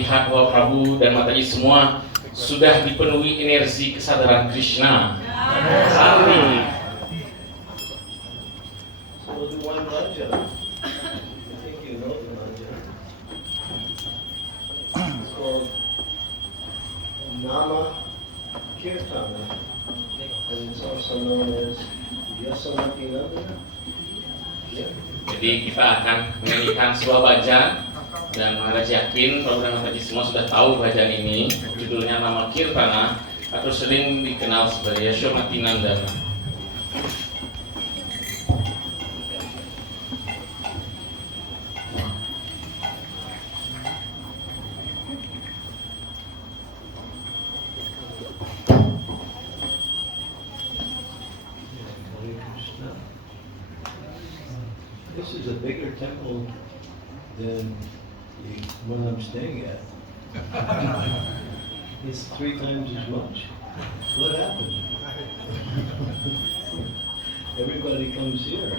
melihat bahwa Prabu dan Mataji semua sudah dipenuhi energi kesadaran Krishna. Sari. So we'll do one mantra. I think you know the mantra. It's called Nama Kirtana, and it's also known as Yasamati Nandana. Yeah. Jadi kita akan menyanyikan sebuah bhajan dan Maharaj yakin Prabu dan Mataji semua sudah tahu bhajan ini. Judulnya Nama Kirtana atau sering dikenal sebagai Yasomati Nandana. This is a bigger temple than the one I'm staying at. It's 3 times as much. What happened? Everybody comes here.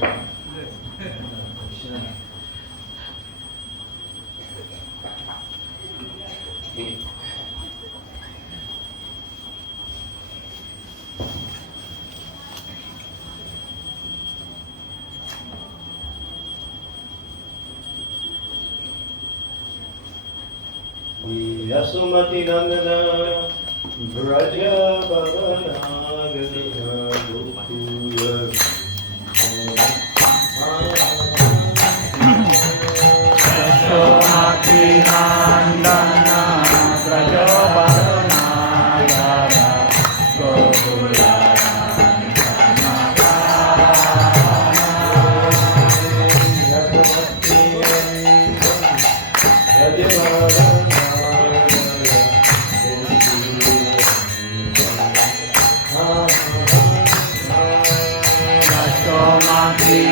Yasomati Nandana Braja Bhavana Gadina Gokula Yasomati Nandana Braja Bhavana Gokula Yasomati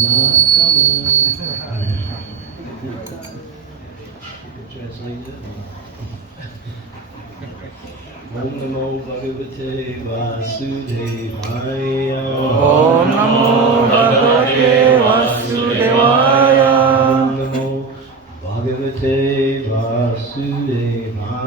not coming. You can translate that. Om Namo Bhagavate Vasudevaya. Om Namo Bhagavate Vasudevaya. Om Namo Bhagavate Vasudevaya.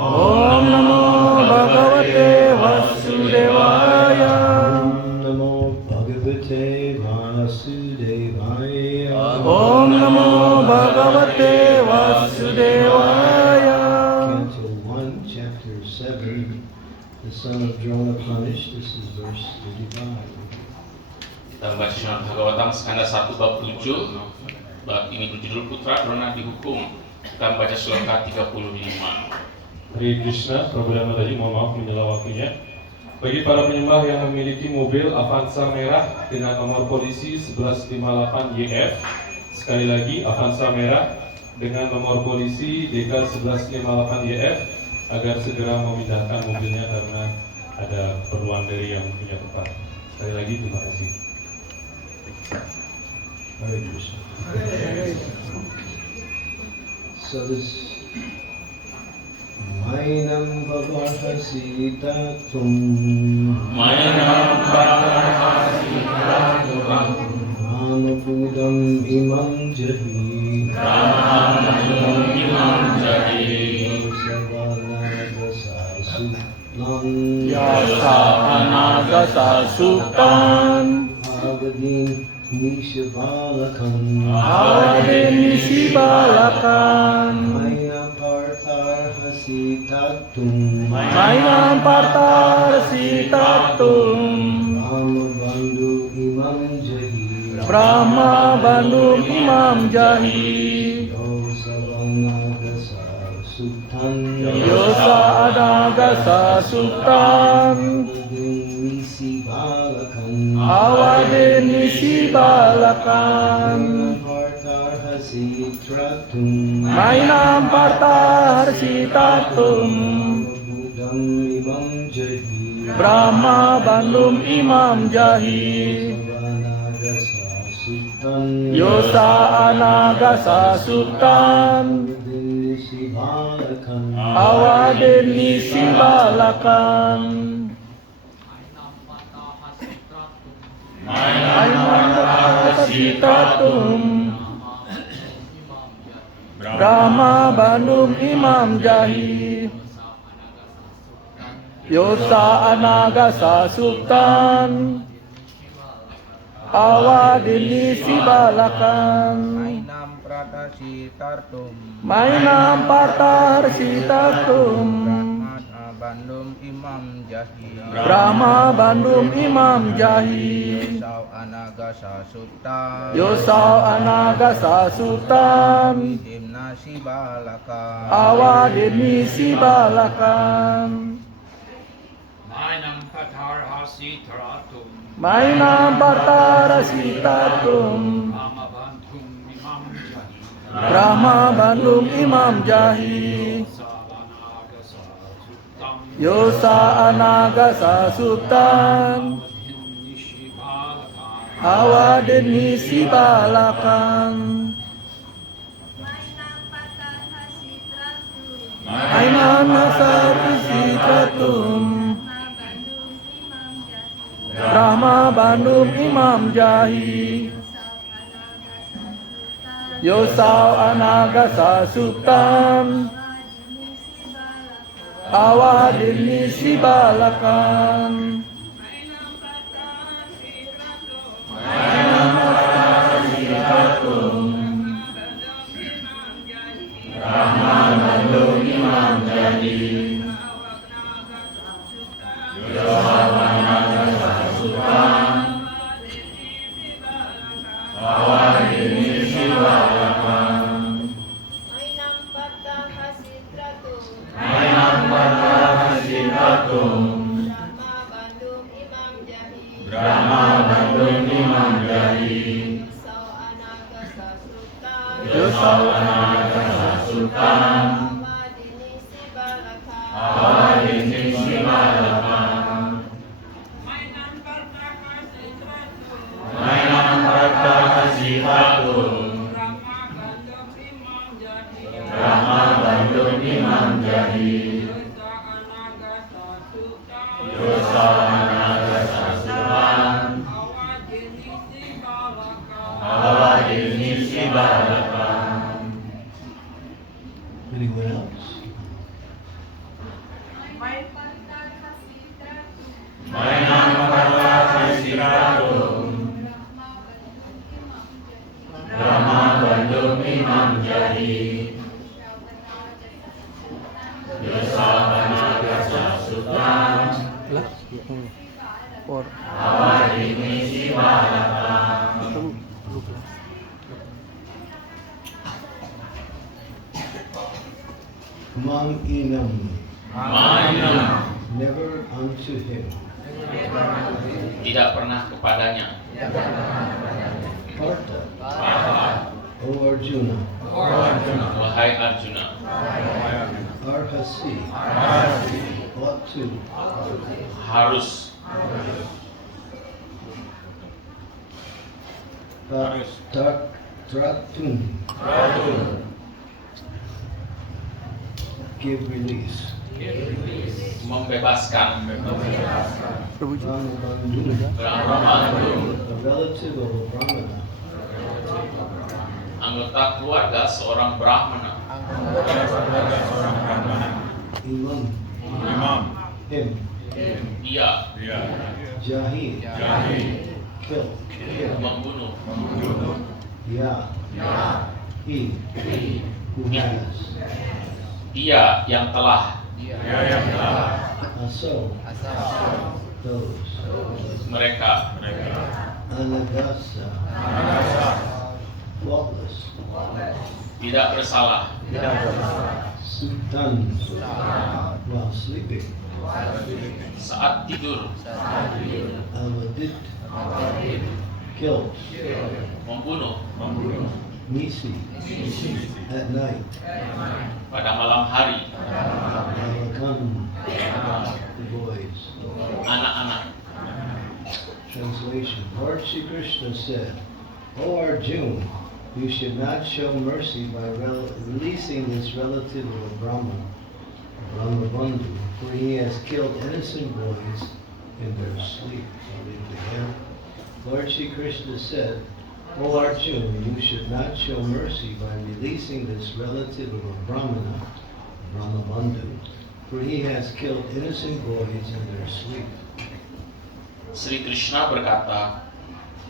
Om Namo Bhagavate Vasudevaya. Om Namo Bhagavate Vasudevaya. Om Namo Bhagavate Vasudevaya. Canto 1, Chapter 7, the son of Drona punished. This is verse 35. Kita membaca Srimad Bhagavatam skanda 1 bab 7. Bab ini berjudul Putra Drona dihukum. Kita membaca sloka 35. Hare Krishna, Prabhu Dhamma tadi mohon maaf menyela waktunya. Bagi para penyembah yang memiliki mobil Avanza merah dengan nomor polisi 1158 YF, sekali lagi Avanza merah dengan nomor polisi DK 1158 YF, agar segera memindahkan mobilnya karena ada keperluan dari yang punya tempat. Sekali lagi terima kasih. Hare Krishna. So this Mainam Bhavarhasi Tatum Mainam Bhavarhasi Tatum Ramapudam Imam Jahi Ramapudam Imam Jahi Yasa Anaga Sasukan Avadin Nishabalakan Avadin Nisibalakan Mainam Parthar Hasitatum Mainam Partar Sitatum Ramabandhu Imam Jahi Brahma Bandung Imam Jahi Yosa Anaga Sasukan Awadin Nisibalakan Mainam Partar Sitatum Brahma Bandung Imam Jahi Yosa Anaga Sasukan Awadin Nisibalakan Mainam Partar Sitatum Brahma Bandung Imam Jahi Yosa Anaga Sasukan Awadin Nisibalakan Mainam Prata Sitartum Mainam Partar Sitatum Brahma Bandung Imam Jahi Brahma Bandung Imam Jahi Sau Anaga Sasutan Yosau Anaga Sasutan Dimna Sibalaka Awadin Nisibalakan Mainam Patar Hasitaratum Mainam Partar Sitatum Rama Bantum Imam Jahi Brahma Bandung Imam Jahi Savanaga Sasutam Yosa Anaga Sasutan Nishibalakan Awadin Nisibalakan Mainam Nasar Sitratum Brahma Bandung Imam Jahi Yosau Anaga Sasutan Awadin Nisibalakan Mainam Nasar Sitratum Brahma Bandung Imam Jahi Yosau Anaga Sasutan Awadin Nisibalakan Mainam Patah Hasitratum Mainam Partar Sitatum Brahma Bandung Imam Jahi Brahma Bandung Imam Jahi Sau Anaga Sasutan Yosau Anaga Sasutan Awadini Sibalaka Awadin Nisibalakan Mainam Partar Imam Jahi, dosa anaga sasukan, awal jenis si balaka. Anyone else? Mainan kata kasiratum, Brahma Bandung Imam Jahi, dosa anaga sasukan, awal jenis si balaka. Mang inam, Mainan never unto him. Tidak pernah kepadanya. Partha, O Arjuna, Wahai Arjuna, Arhasi, ought to, harus Tratun, give release. membebaskan. Brahmabandhu, Brahmabandhu, a relative of a Brahmana, anggota keluarga seorang Brahmana. Imam, him, Dia Jahi, kill, membunuh. Ya, he, who has, Dia yang telah. Aso, those, Mereka Anagasa, faultless, tidak bersalah. Sutan, while sleeping, Saat tidur, Avadit, killed, membunuh. Nisi, at night, Pada malam hari, Alakan, the boys. anak-anak. Translation. Lord Shri Krishna said, O Arjuna, you should not show mercy by releasing this relative of Brahma, Brahmabandhu, for he has killed innocent boys in their sleep. I'll read it again. Lord Shri Krishna said, O Arjuna, you should not show mercy by releasing this relative of a Brahmana, Brahmabandhu, for he has killed innocent boys in their sleep. Sri Krishna berkata,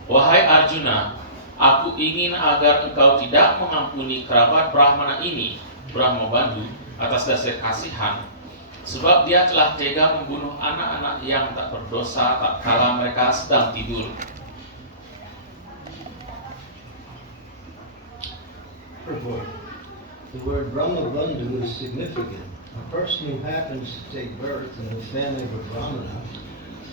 Wahai Arjuna, aku ingin agar engkau tidak mengampuni kerabat Brahmana ini, Brahmabandhu, atas dasar kasihan, sebab dia telah tega membunuh anak-anak yang tak berdosa tak kala mereka sedang tidur. Purport. The word Brahmabandhu is significant. A person who happens to take birth in the family of a Brahmana,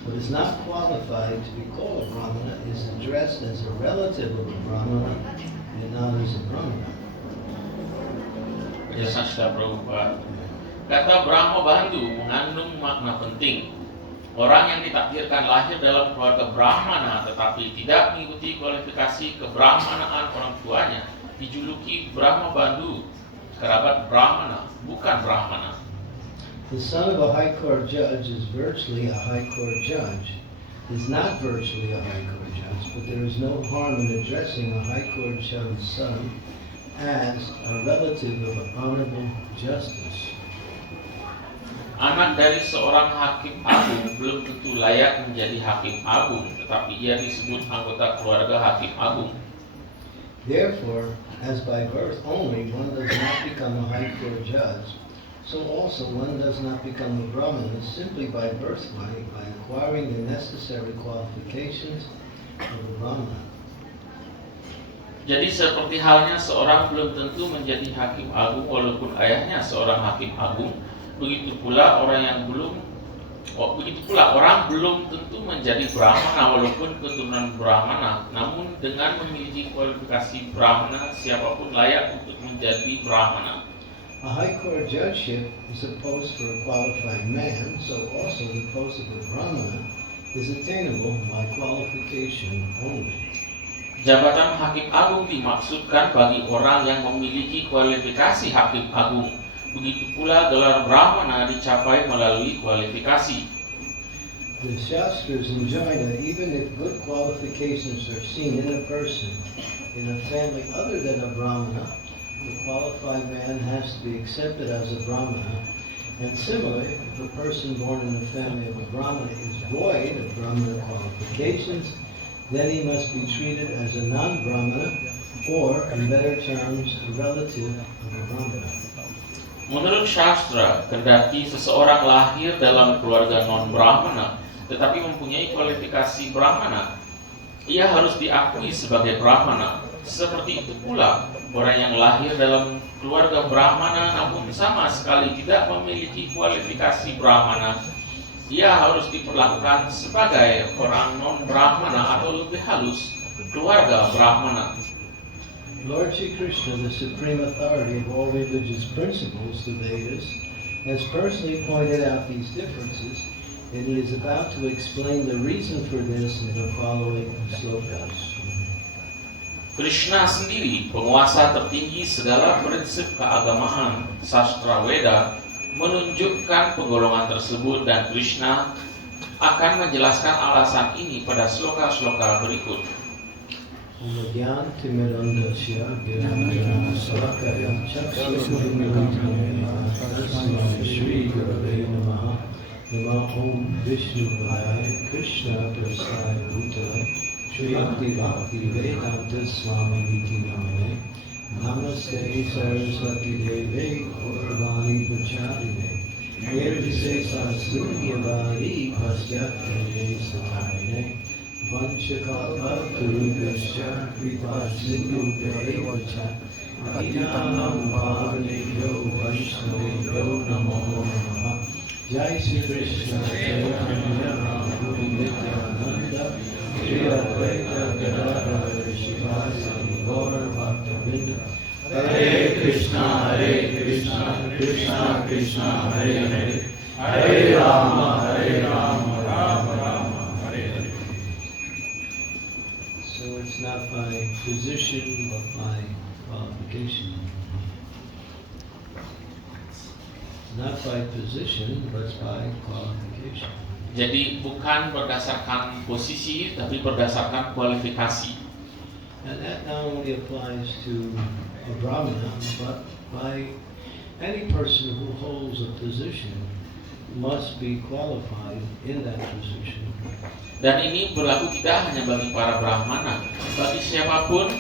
but is not qualified to be called a Brahmana, is addressed as a relative of a Brahmana and not as a Brahmana. Penjelasan Srila Prabhupada. Kata Brahmabandhu mengandung makna penting. Orang yang ditakdirkan lahir dalam keluarga Brahmana tetapi tidak mengikuti kualifikasi kebrahmanaan orang tuanya dijuluki Brahmabandhu, kerabat Brahmana, bukan Brahmana. The son of a high court judge is virtually a high court judge. Is not virtually a high court judge, but there is no harm in addressing a high court judge's son as a relative of an honorable justice. Anak dari seorang hakim agung belum tentu layak menjadi hakim agung, tetapi ia disebut anggota keluarga hakim agung. Therefore, as by birth only one does not become a high court judge, so also one does not become a Brahmana simply by birthright, by acquiring the necessary qualifications of a Brahmana. Jadi seperti halnya seorang belum tentu menjadi hakim agung walaupun ayahnya seorang hakim agung, begitu pula orang belum tentu menjadi Brahmana walaupun keturunan Brahmana. Namun dengan memiliki kualifikasi Brahmana, siapapun layak untuk menjadi Brahmana. A high court judgeship is a post for a qualified man, so also the post of a Brahmana is attainable by qualification only. Jabatan hakim agung dimaksudkan bagi orang yang memiliki kualifikasi hakim agung. begitu pula gelar Brahmana dicapai melalui kualifikasi. The Shastras enjoin that even if good qualifications are seen in a person in a family other than a Brahmana, the qualified man has to be accepted as a Brahmana. And similarly, if a person born in the family of a Brahmana is void of Brahmana qualifications, then he must be treated as a non-Brahmana, or, in better terms, a relative of a Brahmana. Menurut Shastra, kendati seseorang lahir dalam keluarga non-Brahmana, tetapi mempunyai kualifikasi Brahmana, ia harus diakui sebagai Brahmana. Seperti itu pula, orang yang lahir dalam keluarga Brahmana namun sama sekali tidak memiliki kualifikasi Brahmana, ia harus diperlakukan sebagai orang non-Brahmana atau lebih halus, keluarga Brahmana. Lord Sri Krishna, the supreme authority of all religious principles, the Vedas, has personally pointed out these differences, and he is about to explain the reason for this in the following slokas. Krishna sendiri, penguasa tertinggi segala prinsip keagamaan, sastra Weda, menunjukkan penggolongan tersebut dan Krishna akan menjelaskan alasan ini pada sloka-sloka berikut. Shri Bhakti Vedanta Swami Niti Namane Namaste Saraswati Deve Gaurvani Pacharine Nirvise Sasunyavadi Pasyatine Satarine Vanchakalpa Kurubhascha Kripa Sindhu Devacha Adinanam Bhavanebhyo Vaishnavebhyo Namo Namaha Jai Shri Krishna Chaitanya Prabhu Nityananda Shri Advaita Gadadhar Shivasadi Gaur Bhaktivinoda Hare Krishna Krishna Krishna Hare Hare Hare Rama Rama Rama Hare Hare. So it's not by position but by qualification. It's not by position but by qualification. Jadi bukan berdasarkan posisi, tapi berdasarkan kualifikasi. And that not only applies to a Brahmana, but by any person who holds a position must be qualified in that position. Dan ini berlaku tidak hanya bagi para Brahmana, bagi siapapun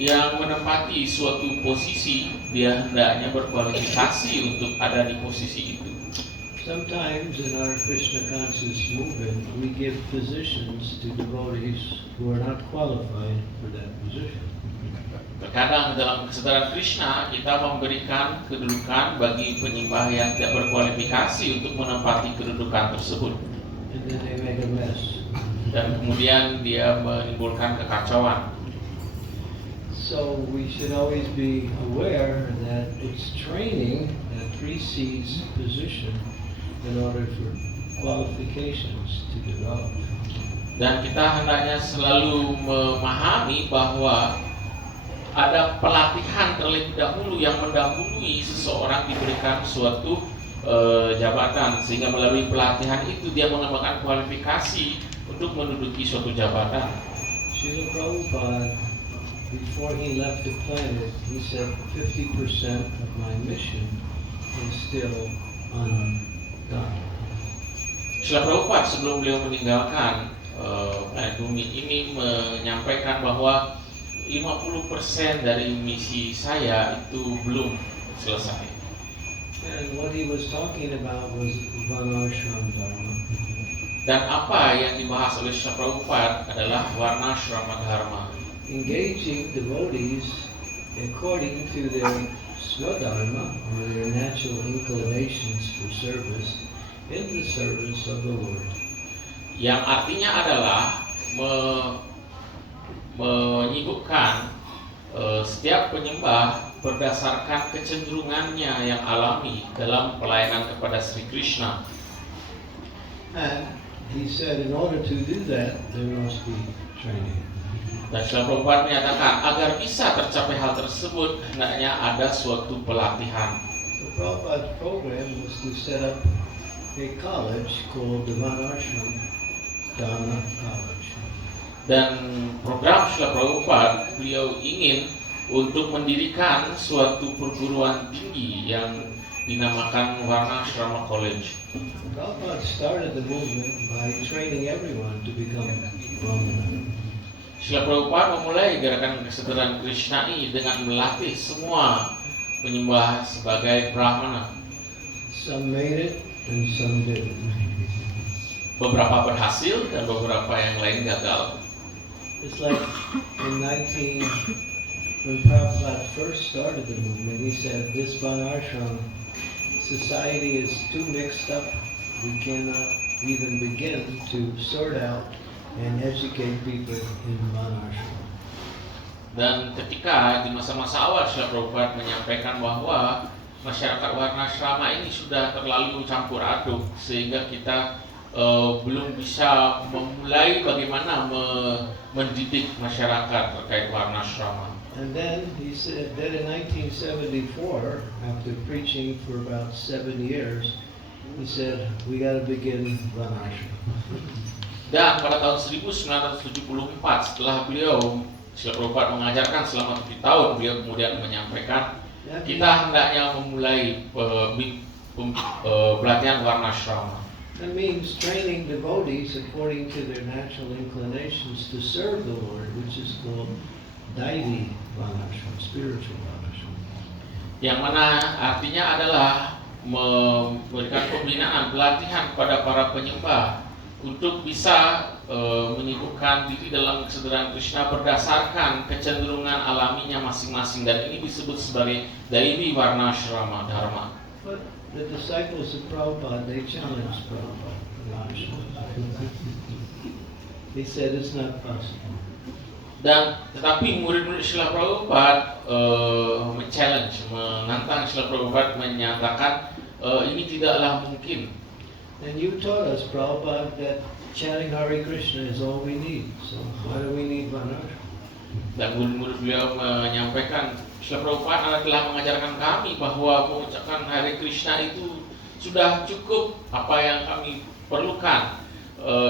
yang menempati suatu posisi, dia hendaknya berkualifikasi untuk ada di posisi itu. Sometimes in our Krishna conscious movement, we give positions to devotees who are not qualified for that position. Terkadang dalam kesadaran Krishna, kita memberikan kedudukan bagi penyembah yang tidak berkualifikasi untuk menempati kedudukan tersebut. And then they make a mess. Dan kemudian dia menimbulkan kekacauan. So we should always be aware that it's training that precedes position in order for qualifications to develop. Dan kita hendaknya selalu memahami bahwa ada pelatihan terlebih dahulu yang mendahului seseorang diberikan suatu jabatan, sehingga melalui pelatihan itu dia mengembangkan kualifikasi untuk menduduki suatu jabatan. Srila Prabhupada, before he left the planet, he said 50% of my mission is still undone. Srila Prabhupada sebelum beliau meninggalkan bumi ini menyampaikan bahwa 50% dari misi saya itu belum selesai. And what he was talking about was Varnashram Dharma. Dan apa yang dibahas oleh Srila Prabhupada adalah Varnashrama Dharma. Engaging devotees according to their swadharma, or their natural inclinations for service, in the service of the Lord. Yang artinya adalah menyibukkan setiap penyembah berdasarkan kecenderungannya yang alami dalam pelayanan kepada Sri Krishna. And he said in order to do that, there must be training. Dan Srila Prabhupada menyatakan agar bisa tercapai hal tersebut hendaknya ada suatu pelatihan. So Prabhupada's program was to set up a college called the Varnashram Dharma College. Dan program Srila Prabhupada, beliau ingin untuk mendirikan suatu perguruan tinggi yang dinamakan Varnashrama College. Prabhupada started the movement by training everyone to become Brahmana. Srila Prabhupada memulai gerakan kesadaran Krishna ini dengan melatih semua penyembah sebagai Brahmana. Some made it and some didn't. Beberapa berhasil dan beberapa yang lain gagal. It's like when Prabhupada first started the movement, he said, this Varnashram society is too mixed up. We cannot even begin to sort out and educate people in Varnashram. Dan ketika di masa-masa awal Srila Prabhupada menyampaikan bahwa masyarakat Varnashrama ini sudah terlalu campur aduk sehingga kita belum bisa memulai bagaimana mendidik masyarakat terkait Varnashrama. And then he said that in 1974, after preaching for about 7 years, he said, we got to begin Varnashram. Dan pada tahun 1974 setelah beliau Srila Prabhupada mengajarkan selama 7 tahun, beliau kemudian menyampaikan kita hendaknya memulai pelatihan Varnashrama. That means training devotees according to their natural inclinations to serve the Lord, which is called Daivi Varnashram, spiritual Varnashram. Yang mana artinya adalah memberikan pembinaan, pelatihan kepada para penyembah untuk bisa menyibukkan diri dalam kesadaran Krishna berdasarkan kecenderungan alaminya masing-masing, dan ini disebut sebagai Daivi Varnashrama Dharma. But the disciples of Prabhupada, they challenged Prabhupada. They said it's not possible. Dan tetapi murid-murid Srila Prabhupada menantang Srila Prabhupada, menyatakan ini tidaklah mungkin. And you taught us, Prabhupada, that chanting Hare Krishna is all we need. So why do we need Varnashram? Dan murid-murid beliau menyampaikan, Srila Prabhupada telah mengajarkan kami bahwa mengucapkan Hare Krishna itu sudah cukup apa yang kami perlukan.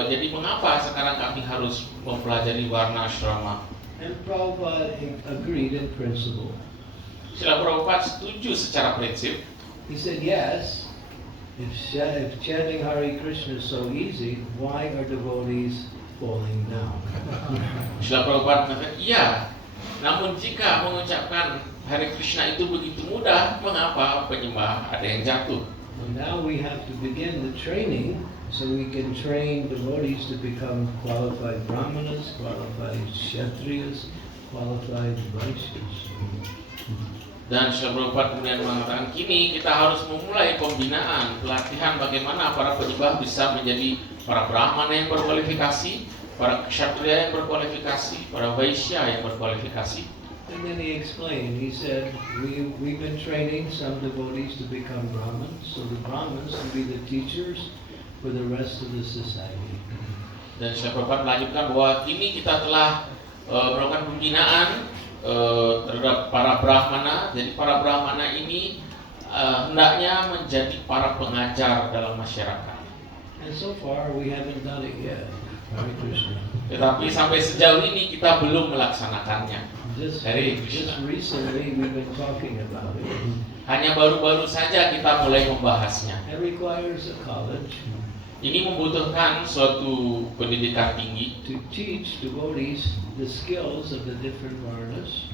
Jadi mengapa sekarang kami harus mempelajari Varnashrama? And Prabhupada agreed in principle. Srila Prabhupada setuju secara prinsip. He said, yes, if chanting Hare Krishna is so easy, why are devotees falling down? Srila Prabhupada mengatakan, iya, namun jika mengucapkan Hare Krishna itu begitu mudah, mengapa penyembah ada yang jatuh? And now we have to begin the training so we can train devotees to become qualified brahmanas, qualified kshatriyas, qualified vaishyas. Dan Srila Prabhupada kemudian mengatakan, kini kita harus memulai pembinaan, pelatihan bagaimana para penyembah bisa menjadi para brahmana yang berkualifikasi, para kshatriya yang berkualifikasi, para vaisya yang berkualifikasi. And then he explained, he said, we've been training some devotees to become Brahmins, so the Brahmins will be the teachers for the rest of the society. Dan Srila Prabhupada melanjutkan bahwa kini kita telah melakukan pembinaan terhadap para Brahmana. Jadi para Brahmana ini hendaknya menjadi para pengajar dalam masyarakat. And so far we haven't done it yet. Hare Krishna. Tetapi sampai sejauh ini kita belum melaksanakannya. Just Hare Krishna. recently we've been talking about it. Hanya baru-baru saja kita mulai membahasnya. It requires a college Ini membutuhkan suatu pendidikan tinggi to teach devotees the skills of the different varnas,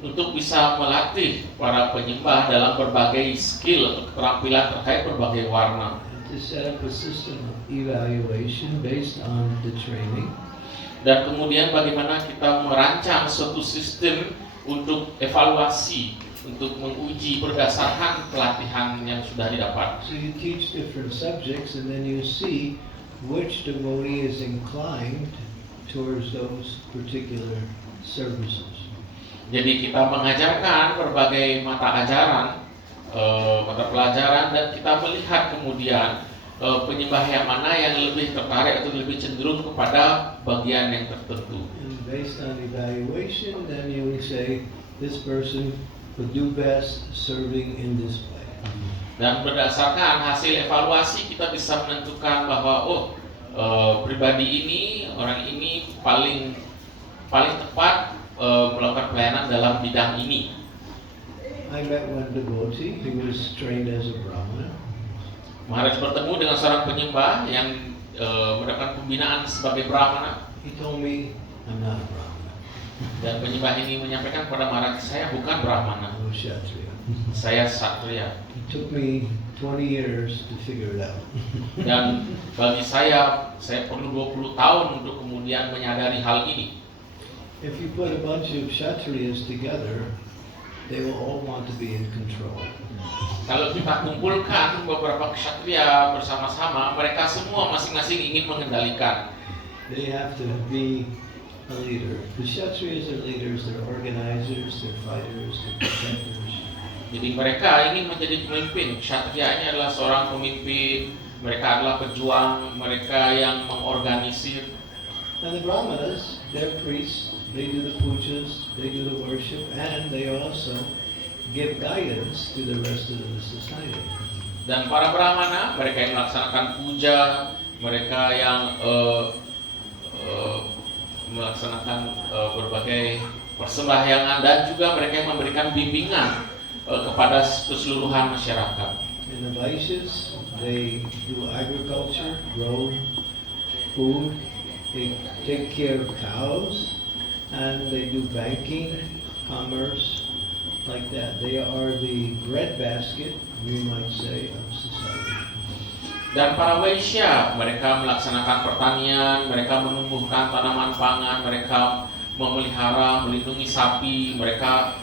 untuk bisa melatih para penyembah dalam berbagai skill atau keterampilan terkait berbagai warna, and to set up a system of evaluation based on the training, dan kemudian bagaimana kita merancang suatu sistem untuk evaluasi, untuk menguji berdasarkan pelatihan yang sudah didapat. So you teach different subjects and then you see which devotee is inclined towards those particular services. Jadi kita mengajarkan berbagai mata ajaran, mata pelajaran, dan kita melihat kemudian penyembah yang mana yang lebih tertarik atau lebih cenderung kepada bagian yang tertentu. And based on evaluation, then you would say this person would do best serving in this way. Dan berdasarkan hasil evaluasi kita bisa menentukan bahwa pribadi ini, orang ini paling tepat melakukan pelayanan dalam bidang ini. I met one devotee, he was trained as a Brahmana. Maharaj bertemu dengan seorang penyembah yang mendapatkan pembinaan sebagai Brahmana. He told me, I'm not a Brahmana, Dan penyembah ini menyampaikan kepada Maharaj, saya bukan Brahmana, I'm a Kshatriya. saya Ksatria. It took me 20 years to figure it out. Dan bagi saya perlu 20 tahun untuk kemudian menyadari hal ini. If you put a bunch of Kshatriyas together, they will all want to be in control. Kalau kita kumpulkan beberapa ksatria bersama-sama, mereka semua masing-masing ingin mengendalikan. They have to be a leader. The Kshatriyas are leaders, they're organizers, they're fighters, they're protectors. Jadi mereka ingin menjadi pemimpin. Ksatria ini adalah seorang pemimpin, mereka adalah pejuang, mereka yang mengorganisir. And the Brahmanas, they're priests, they do the pujas, they do the worship, and they also give guidance to the rest of the society. Dan para Brahmana, mereka yang melaksanakan puja, mereka yang melaksanakan berbagai persembahyangan, dan juga mereka yang memberikan bimbingan kepada keseluruhan masyarakat. In the Vaishyas, they do agriculture, grow food, they take care of cows, and they do banking, commerce, like that. They are the breadbasket, we might say, of society. Dan para Waisya, mereka melaksanakan pertanian, mereka menumbuhkan tanaman pangan, mereka memelihara, melindungi sapi, mereka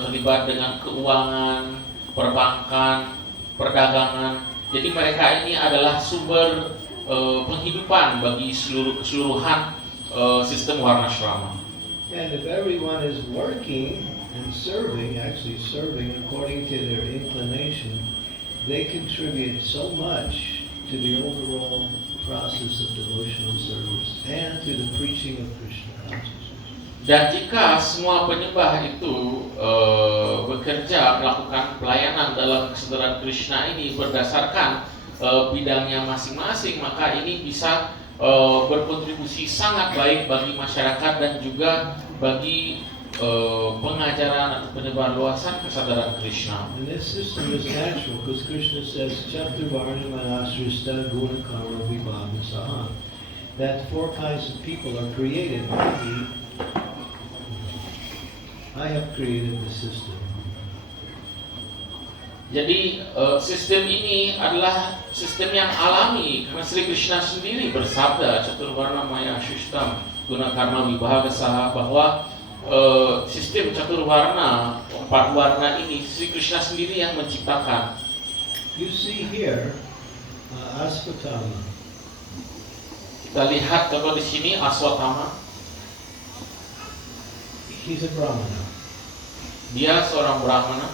terlibat dengan keuangan, perbankan, perdagangan. Jadi mereka ini adalah sumber penghidupan bagi keseluruhan sistem Varnashrama. And if everyone is working and serving, actually serving according to their inclination, they contribute so much to the overall process of devotional service and to the preaching of Krishna consciousness. Dan jika semua penyembah itu bekerja melakukan pelayanan dalam kesadaran Krishna ini berdasarkan bidangnya masing-masing, maka ini bisa berkontribusi sangat baik bagi masyarakat dan juga bagi pengajaran atau penyebarluasan kesadaran Krishna. And this system is natural because Krishna says, Chaturvarna manasrista guna karma vibhava saha. That 4 kinds of people are created by me. I have created the system. Jadi sistem ini adalah sistem yang alami karena Sri Krishna sendiri bersabda Chaturvarna maya shishtam guna karma vibhava saha, bahwa sistem Chaturvarna, 4 warna ini Sri Krishna sendiri yang menciptakan. You see here, Asvatthama. Kita lihat kalau di sini Aswatthama, He's a Brahmana, dia seorang Brahmana,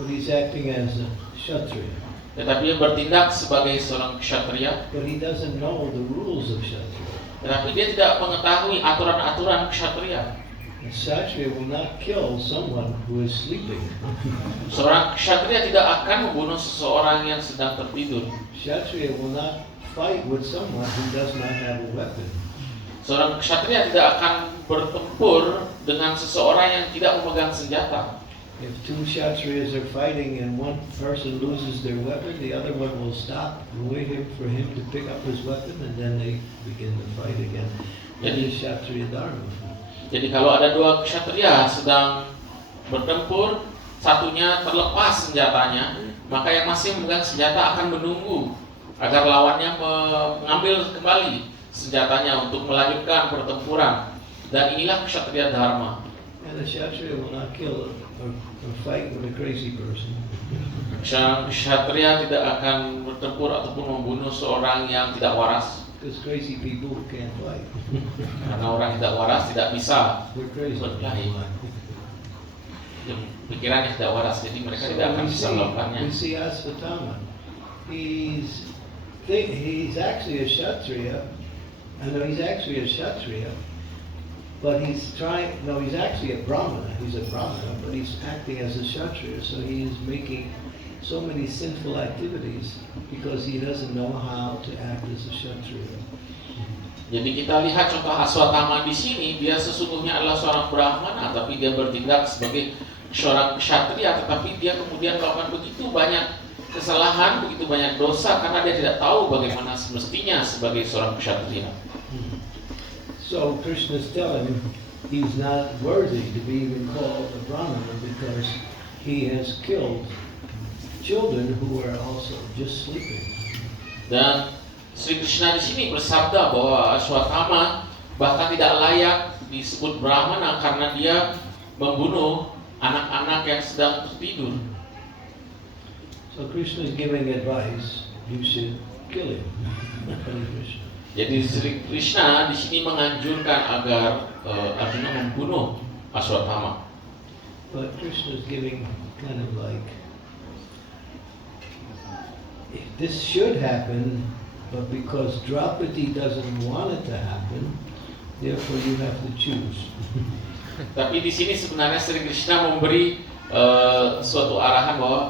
but he's acting as a Kshatriya. tetapi dia bertindak sebagai seorang Kshatriya, But he doesn't know the rules of Kshatriya. tetapi dia tidak mengetahui aturan-aturan Kshatriya. A Kshatriya will not kill someone who is sleeping. Seorang Kshatriya tidak akan membunuh seseorang yang sedang tertidur. Kshatriya will not fight with someone who does not have a weapon. Seorang Kshatriya tidak akan bertempur dengan seseorang yang tidak memegang senjata. If 2 Kshatriyas are fighting and one person loses their weapon, the other one will stop and wait for him to pick up his weapon, and then they begin to fight again. That is Kshatriya Dharma. Jadi kalau ada 2 Kshatriya sedang bertempur, satunya terlepas senjatanya, maka yang masih memegang senjata akan menunggu agar lawannya mengambil kembali senjatanya untuk melanjutkan pertempuran. Dan inilah Kshatriya Dharma. And a Kshatriya will not kill or fight with a crazy person. Kshatriya tidak akan bertempur ataupun membunuh seorang yang tidak waras. Because crazy people can't fight. Karena orang tidak waras tidak bisa They're crazy. berkelahi. Pikirannya tidak waras, jadi mereka tidak akan bisa melakukannya. we see Asvatthama. He's actually a Kshatriya. I know he's actually a Kshatriya, but he's actually a Brahmana. He's a Brahmana, but he's acting as a Kshatriya, so he is making so many sinful activities because he doesn't know how to act as a Kshatriya. Jadi kita lihat contoh Aswatthama di sini, dia sesungguhnya adalah seorang Brahmana, tapi dia bertindak sebagai seorang kshatriya, tetapi dia kemudian melakukan begitu banyak kesalahan, begitu banyak dosa karena dia tidak tahu bagaimana semestinya sebagai seorang kshatriya. So Krishna's telling him he's not worthy to be even called a Brahmana because he has killed children who are also just sleeping. Dan Sri Krishna di sini bersabda bahwa Aswatthama bahkan tidak layak disebut Brahmana karena dia membunuh anak-anak yang sedang tertidur. So Krishna is giving advice, you should kill him. Jadi Sri Krishna di sini menganjurkan agar Arjuna membunuh Aswatthama. But Krishna is giving kind of like, if this should happen, but because Draupadi doesn't want it to happen, therefore you have to choose. Tapi di sini sebenarnya Sri Krishna memberi suatu arahan bahwa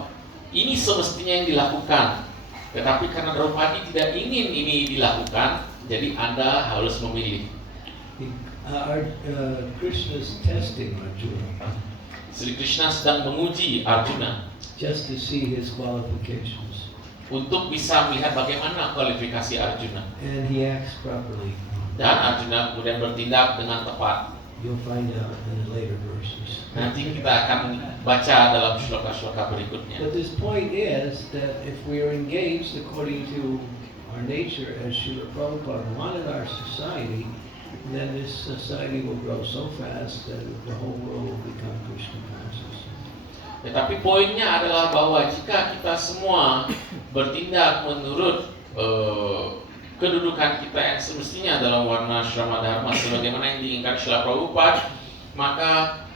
ini semestinya yang dilakukan. Tetapi karena Draupadi tidak ingin ini dilakukan, jadi Anda harus memilih. Krishna's testing Arjuna. Sri Krishna sedang menguji Arjuna just to see his qualifications. Untuk bisa melihat bagaimana kualifikasi Arjuna. And he acts properly. Dan Arjuna kemudian bertindak dengan tepat. You'll find out in the later verses. Nanti kita akan baca dalam shloka-shloka berikutnya. But this point is that if we are engaged according to our nature, as Srila Prabhupada wanted our society, then this society will grow so fast that the whole world will become Krishna conscious. Tetapi poinnya adalah bahwa jika kita semua bertindak menurut kedudukan kita yang semestinya dalam warna Shrama Dharma sebagaimana yang diinginkan Srila Prabhupada, maka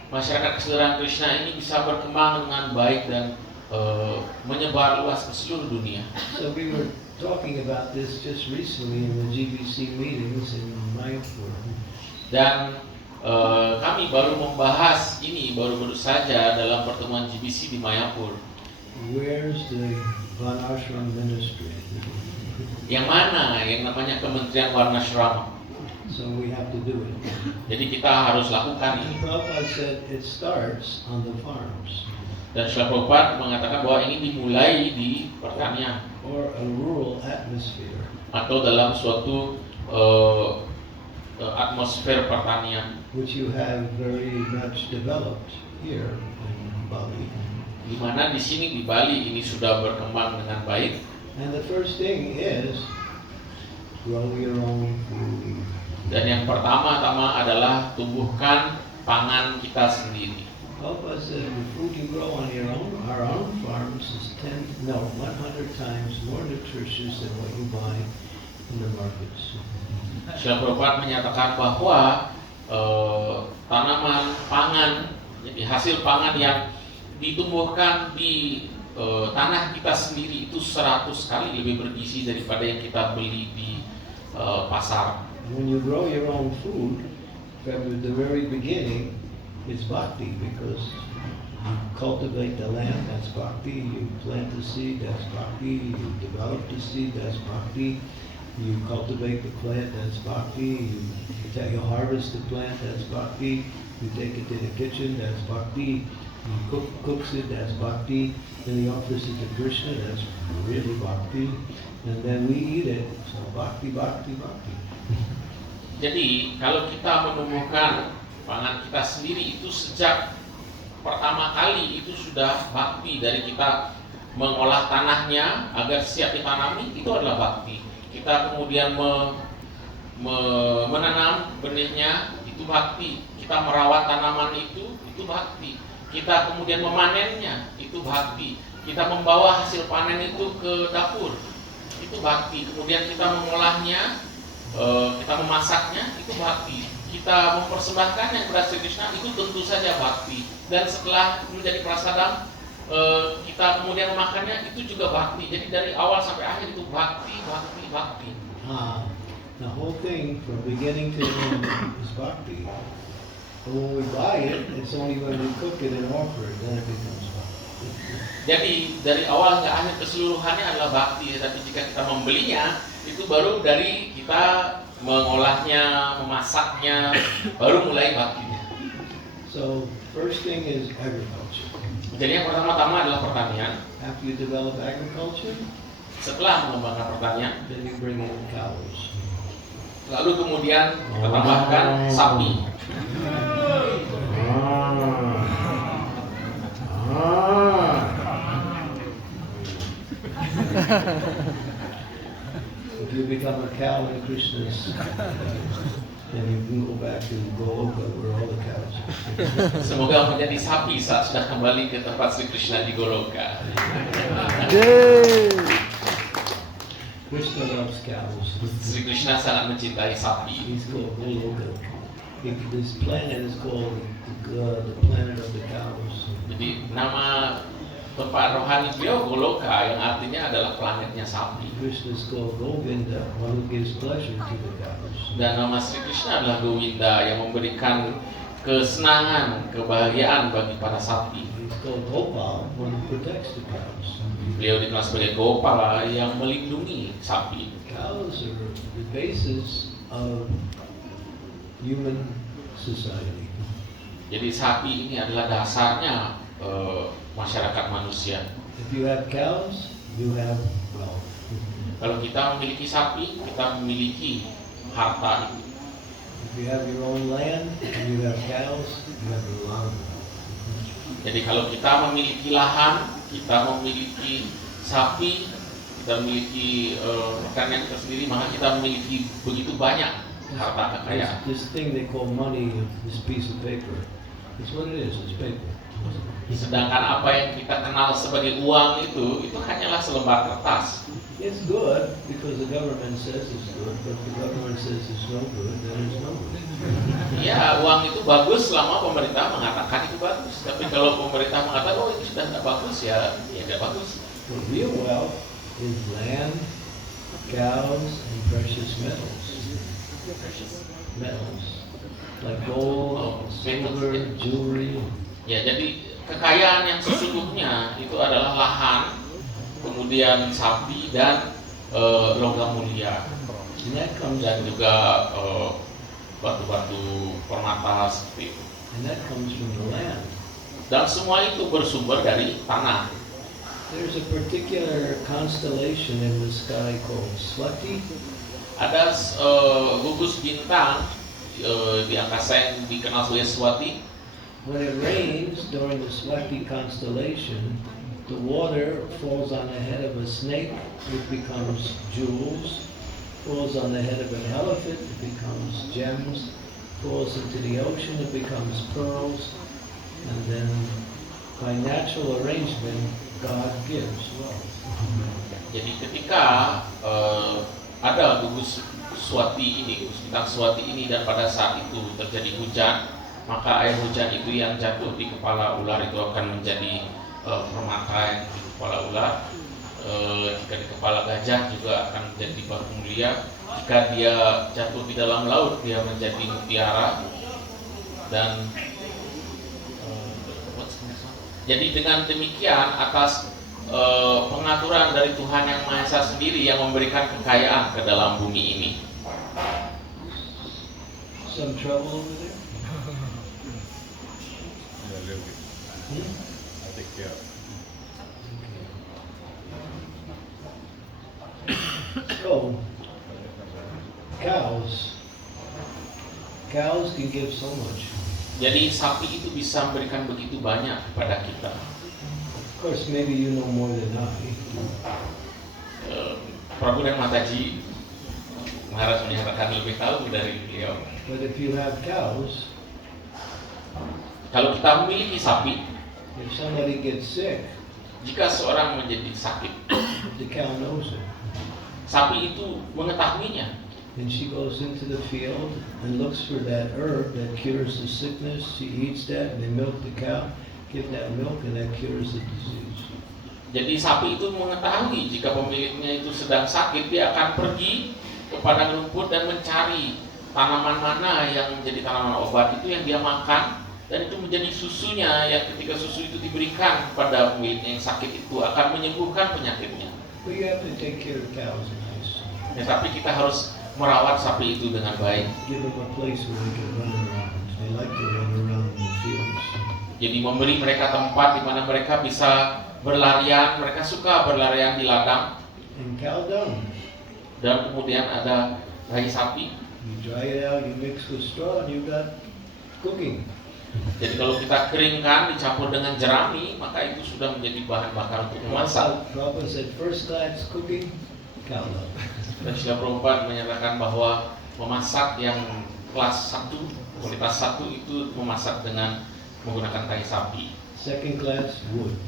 masyarakat keseluruhan Krishna ini bisa berkembang dengan baik dan menyebar luas ke seluruh dunia. So we were talking about this just recently in the GBC meetings in Mayapur. Dan kami baru membahas ini baru saja dalam pertemuan GBC di Mayapur. Where's the Varnashram ministry? Yang mana yang namanya Kementerian Varnashrama. So we have to do it. Jadi kita harus lakukan ini. Prabhupada said it starts on the farms. Dan Srila Prabhupada mengatakan bahwa ini dimulai di pertanian or a rural atmosphere. Atau dalam suatu atmosfer pertanian, which you have very much developed here in Bali. Di mana di sini di Bali ini sudah berkembang dengan baik. And the first thing is grow your own food. Dan yang pertama-tama adalah tumbuhkan pangan kita sendiri. Prabhupada said the food you grow on your own, our own farms is 100 times more nutritious than what you buy in the markets. Srila Prabhupada menyatakan bahwa tanaman pangan, jadi hasil pangan yang ditumbuhkan di tanah kita sendiri itu 100 kali lebih bergizi daripada yang kita beli di pasar. When you grow your own food, from the very beginning, it's bhakti because you cultivate the land, that's bhakti. You plant the seed, that's bhakti. You develop the seed, that's bhakti. You cultivate the plant, that's bhakti. You harvest the plant, that's bhakti. You take it to the kitchen, that's bhakti. You cooks it, that's bhakti. Then he offers it to Krishna, that's really bhakti. And then we eat it, so bhakti, bhakti, bhakti. Jadi kalau kita menumbuhkan pangan kita sendiri itu sejak pertama kali itu sudah bhakti. Dari kita mengolah tanahnya agar siap ditanami itu adalah bhakti. Kita kemudian menanam benihnya itu bhakti. Kita merawat tanaman itu bhakti. Kita kemudian memanennya, itu bhakti. Kita membawa hasil panen itu ke dapur, itu bhakti. Kemudian kita mengolahnya, kita memasaknya, itu bhakti. Kita mempersembahkannya kepada Sri Krishna, itu tentu saja bhakti. Dan setelah menjadi prasadam, kita kemudian memakannya, itu juga bhakti. Jadi dari awal sampai akhir itu bhakti, bhakti, bhakti. The whole thing from beginning to end is bhakti. But when we buy it, it's only when we cook it and offer it, then it becomes bhakti. Jadi dari awal hingga akhir keseluruhannya adalah bakti, tapi jika kita membelinya itu baru dari kita mengolahnya, memasaknya, baru mulai baktinya. So first thing is agriculture. Jadi yang pertama-tama adalah pertanian. After you develop agriculture, Setelah mengembangkan pertanian, then you bring in cows. lalu kemudian kita tambahkan sapi. If you become a cow in Krishna's, then you can go back to Goloka where all the cows are. Semoga menjadi sapi saat sudah kembali ke tempat Sri Krishna di Goloka. Krishna loves cows. Sri Krishna sangat mencintai sapi. He's called Goloka. This planet is called the planet of the cows. Jadi nama tempat rohani beliau Goloka, yang artinya adalah planetnya sapi. Krishna is called Govinda, one who gives pleasure to the cows. Dan nama Sri Krishna adalah Govinda, yang memberikan kesenangan, kebahagiaan bagi para sapi. He's called Gopal, one who protects the cows. Beliau dikenal sebagai Gopala yang melindungi sapi. Cows are the basis of human society. Jadi sapi ini adalah dasarnya masyarakat manusia. If you have cows, you have wealth. Kalau kita memiliki sapi, kita memiliki harta itu. If you have your own land and you have cows, you have a lot of wealth. Jadi kalau kita memiliki lahan, kita memiliki sapi, kita memiliki pertanian kita sendiri, maka kita memiliki begitu banyak harta kekayaan. This thing they call money, this piece of paper, it's what it is, it's paper. Sedangkan apa yang kita kenal sebagai uang itu hanyalah selembar kertas. It's good because the government says it's good, but the government says it's no good, then it's no good. Ya, uang itu bagus selama pemerintah mengatakan itu bagus. Tapi kalau pemerintah mengatakan oh itu sudah tidak bagus, ya tidak bagus. The real wealth is land, cows, and precious metals. Metals like gold, silver, jewelry. Ya, jadi kekayaan yang sesungguhnya itu adalah lahan, kemudian sapi dan logam mulia, And that comes dan juga batu-batu permata seperti itu. and that comes from the land. Dan semua itu bersumber dari tanah. There's a particular constellation in the sky called Swati. Ada gugus bintang di angkasa yang dikenal sebagai Swati. When it rains during the Swati constellation, the water falls on the head of a snake, it becomes jewels. Falls on the head of an elephant, it becomes gems. Falls into the ocean, it becomes pearls. And then, by natural arrangement, God gives wealth. Jadi ketika ada gugus Swati ini, gugus bintang Swati ini, dan pada saat itu terjadi hujan, maka air hujan itu yang jatuh di kepala ular itu akan menjadi permata yang di kepala ular. Jika di kepala gajah juga akan menjadi batu mulia. Jika dia jatuh di dalam laut, dia menjadi mutiara. Dan jadi dengan demikian atas pengaturan dari Tuhan Yang Maha Esa sendiri yang memberikan kekayaan ke dalam bumi ini. Some trouble over there? So, cows can give so much. Jadi sapi itu bisa memberikan begitu banyak kepada kita. Of course, maybe you know more than I. Prabu dan Mataji harus menyatakan lebih tahu dari beliau. But if you have cows, Kalau kita memiliki sapi, if somebody gets sick, jika seorang menjadi sakit, the cow knows it. sapi itu mengetahuinya. And she goes into the field and looks for that herb that cures the sickness. She eats that and they milk the cow, give that milk, and that cures the disease. Jadi sapi itu mengetahui jika pemiliknya itu sedang sakit, dia akan pergi ke padang rumput dan mencari tanaman mana yang menjadi tanaman obat itu yang dia makan, Dan itu menjadi susunya yang ketika susu itu diberikan kepada pemiliknya yang sakit itu akan menyembuhkan penyakitnya. But you have to take care of cows nice. Ya, tapi kita harus merawat sapi itu dengan baik. Give them a place where they can run around. They like to run around in the fields. Jadi memberi mereka tempat di mana mereka bisa berlarian, mereka suka berlarian di ladang. And cow dung, Dan kemudian ada tai sapi. you dry it out, you mix with straw, and you got cooking. Jadi kalau kita keringkan dicampur dengan jerami, maka itu sudah menjadi bahan bakar untuk memasak. Prabhupada said, first class cooking, cow dung. Dan Srila Prabhupada menyatakan bahwa memasak yang kelas 1, kualitas 1 itu memasak dengan menggunakan tai sapi. Second class, wood.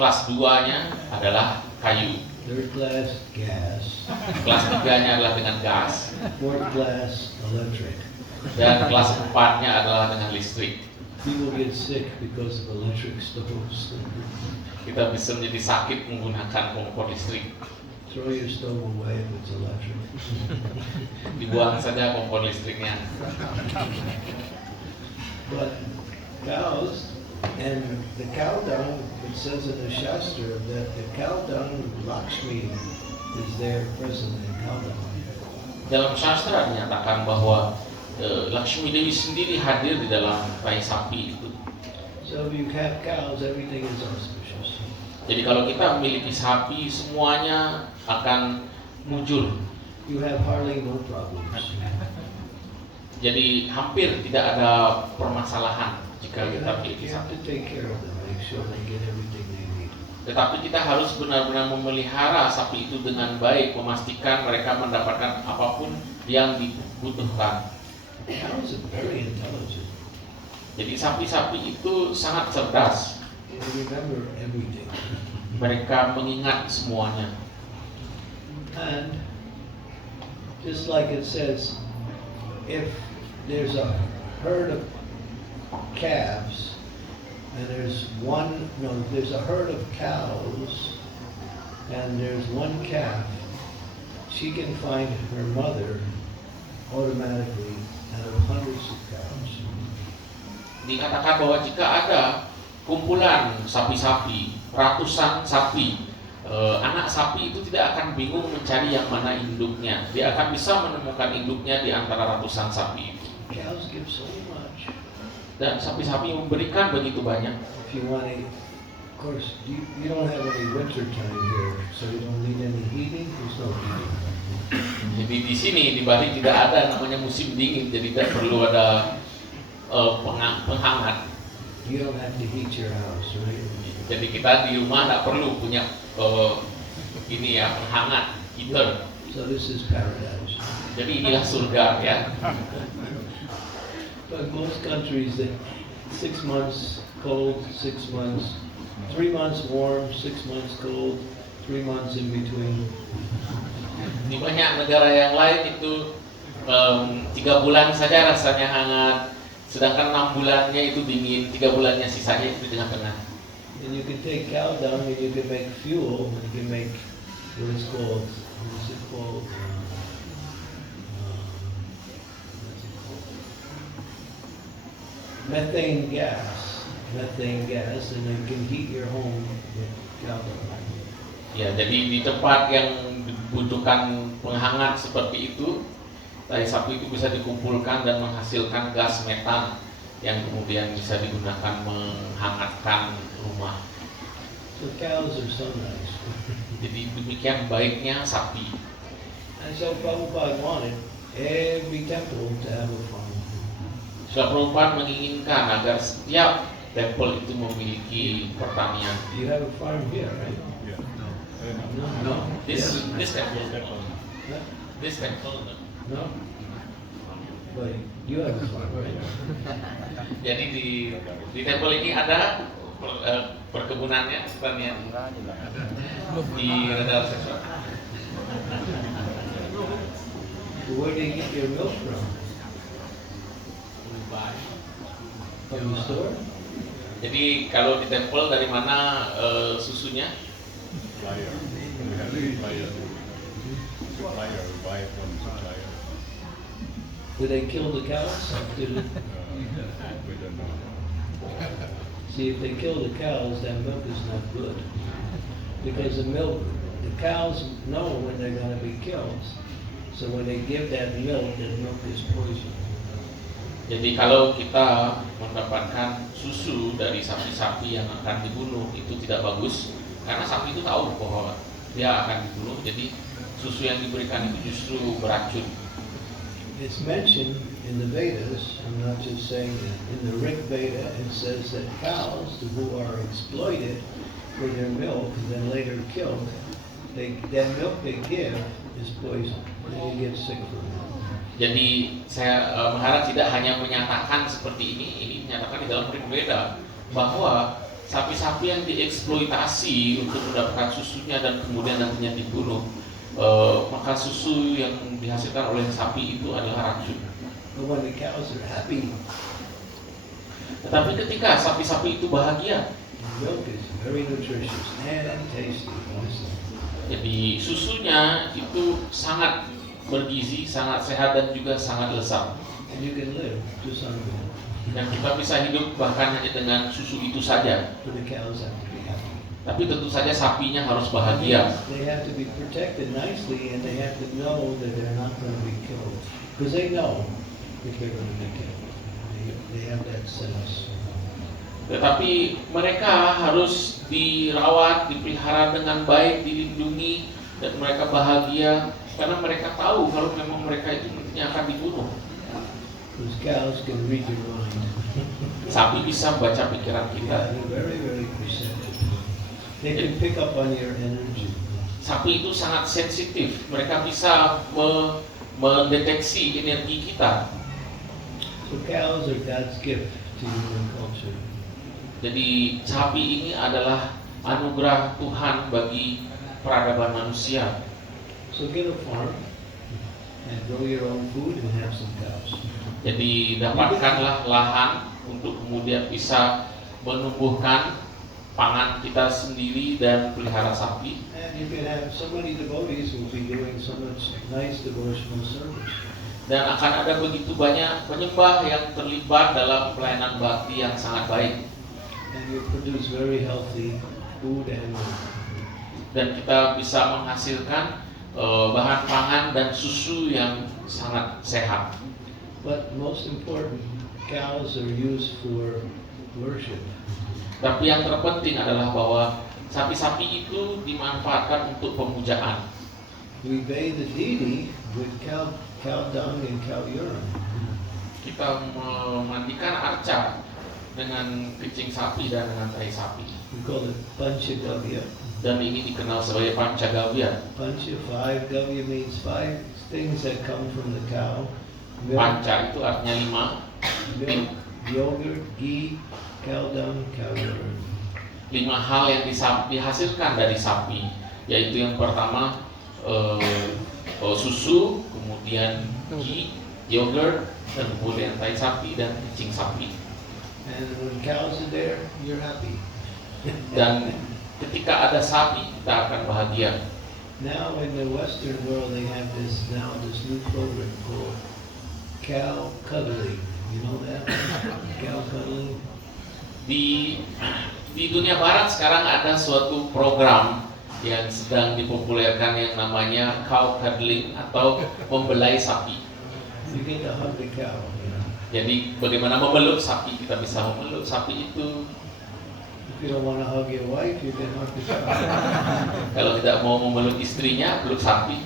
Kelas 2-nya adalah kayu. Third class, gas. Kelas 3-nya adalah dengan gas. Fourth class, electric. Dan kelas 4-nya adalah dengan listrik. People get sick because of electric stoves. Kita bisa menjadi sakit menggunakan kompor listrik. Throw your stove away if it's electric. Dibuang saja kompor listriknya. But cows and the cow dung, it says in the Shastra that the cow dung, Lakshmi, is there present in cow dung. Dalam sastra dinyatakan bahwa Lakshmi Dewi sendiri hadir di dalam tai sapi itu. So if you have cows, everything is auspicious. Jadi kalau kita memiliki sapi, semuanya akan mujur. You have hardly no problems. Jadi hampir tidak ada permasalahan jika You kita have, memiliki you have sapi. to take care of them, make sure they get everything they need. Tetapi kita harus benar-benar memelihara sapi itu dengan baik, memastikan mereka mendapatkan apapun yang dibutuhkan. Cows are very intelligent. Jadi sapi-sapi itu sangat cerdas. They remember everything. Mereka mengingat semuanya. And just like it says, if there's a herd of calves and there's a herd of cows and there's one calf, she can find her mother automatically out of hundreds of cows. Dikatakan bahwa jika ada kumpulan sapi-sapi, ratusan sapi, anak sapi itu tidak akan bingung mencari yang mana induknya. Dia akan bisa menemukan induknya di antara ratusan sapi itu. Cows give so much. Dan sapi-sapi memberikan begitu banyak. If you want to, of course, you don't have any winter time here, so you don't need any heating. There's no heating. Jadi di sini di Bali tidak ada namanya musim dingin, jadi tidak perlu ada penghangat. You don't have to heat your house, right? Jadi kita di rumah tidak perlu punya ini ya penghangat heater. So this is paradise. Jadi inilah surga ya. But most countries, 6 months cold, 6 months, 3 months warm, 6 months cold, 3 months in between. Di banyak negara yang lain itu 3 bulan saja rasanya hangat, sedangkan 6 bulannya itu dingin, 3 bulannya sisanya itu di tengah-tengah. And you can take cow dung and you can make fuel, and you can make what is called, methane gas, and then you can heat your home with cow dung. Ya, jadi di tempat yang dibutuhkan penghangat seperti itu, tai sapi itu bisa dikumpulkan dan menghasilkan gas metan yang kemudian bisa digunakan menghangatkan rumah. So cows are so nice. Jadi demikian baiknya sapi. And so Prabhupada wanted every temple to have a farm. Srila Prabhupada menginginkan agar setiap tempel itu memiliki pertanian. You have a farm here, right? No. This temple, Huh? this temple. No. But you have a farm, right? Jadi di tempel ini ada perkebunannya, pertanian di Radha Seksual. Where do you get your milk from? From the store? Jadi kalau di tempel dari mana susunya? Do they kill the cows? See, if they kill the cows, that milk is not good. Because the cows know when they're going to be killed. So when they give that milk is poison. Jadi kalau kita mendapatkan susu dari sapi-sapi yang akan dibunuh itu tidak bagus, karena sapi itu tahu bahwa dia akan dibunuh. Jadi susu yang diberikan itu justru beracun. It's mentioned in the Vedas, I'm not just saying that, in the Rig Veda it says that cows who are exploited for their milk and then later killed, that milk they give is poison, and you get sick from it. Jadi saya mengharap tidak hanya menyatakan seperti ini menyatakan di dalam Rig Veda bahwa sapi-sapi yang dieksploitasi untuk mendapatkan susunya dan kemudian nantinya dibunuh, maka susu yang dihasilkan oleh sapi itu adalah racun. But when the cows are happy, Tetapi ketika sapi-sapi itu bahagia, the milk is very nutritious and tasty. jadi susunya itu sangat bergizi, sangat sehat dan juga sangat lezat. And you can live just on milk. Dan kita bisa hidup bahkan hanya dengan susu itu saja. But the cows have to be happy. Tapi tentu saja sapinya harus bahagia. They have to be protected nicely, and they have to know that they're not going to be killed, because they know if they're going to be killed. They have that sense. Tetapi mereka harus dirawat, dipelihara dengan baik, dilindungi, dan mereka bahagia karena mereka tahu kalau memang mereka itu nantinya akan dibunuh. Those cows can read your mind. Sapi bisa baca pikiran Yeah, kita. they're very, very perceptive. They can pick up on your energy. Sapi itu sangat sensitif. Mereka bisa mendeteksi energi kita. So cows are God's gift to human culture. Jadi sapi ini adalah anugerah Tuhan bagi peradaban manusia. So get a farm and grow your own food and have some cows. Jadi dapatkanlah lahan untuk kemudian bisa menumbuhkan pangan kita sendiri dan pelihara sapi. And you can have so many devotees who will be doing so much nice devotional service. Dan akan ada begitu banyak penyembah yang terlibat dalam pelayanan bakti yang sangat baik. And you produce very healthy food and milk. Dan kita bisa menghasilkan bahan pangan dan susu yang sangat sehat. But most important, cows are used for worship. Tapi yang terpenting adalah bahwa sapi-sapi itu dimanfaatkan untuk pemujaan. We bathe the deity with cow dung and cow urine. Kita memandikan arca dengan kencing sapi dan dengan tai sapi. We call it Panchagavya. Dan ini dikenal sebagai Pancagavya. Pancha, 5, Gavya means 5 things that come from the cow. Milk, Panca itu artinya 5. milk, yogurt, ghee, cow dung, cow urine. 5 hal yang dihasilkan dari sapi, yaitu yang pertama susu, kemudian ghee, yogurt, dan kemudian tai sapi dan kencing sapi. And when cows are there, you're happy. Dan ketika ada sapi, kita akan bahagia. Now in the Western world, they have this new program called cow cuddling. You know that? Cow cuddling. Di dunia barat sekarang ada suatu program yang sedang dipopulerkan yang namanya cow cuddling atau membelai sapi. You get to hug the cow. You know? Jadi bagaimana memeluk sapi, kita bisa memeluk sapi itu. If you don't want to hug your wife, you can hug the cow. Kalau tidak mau memeluk istrinya, peluk sapi.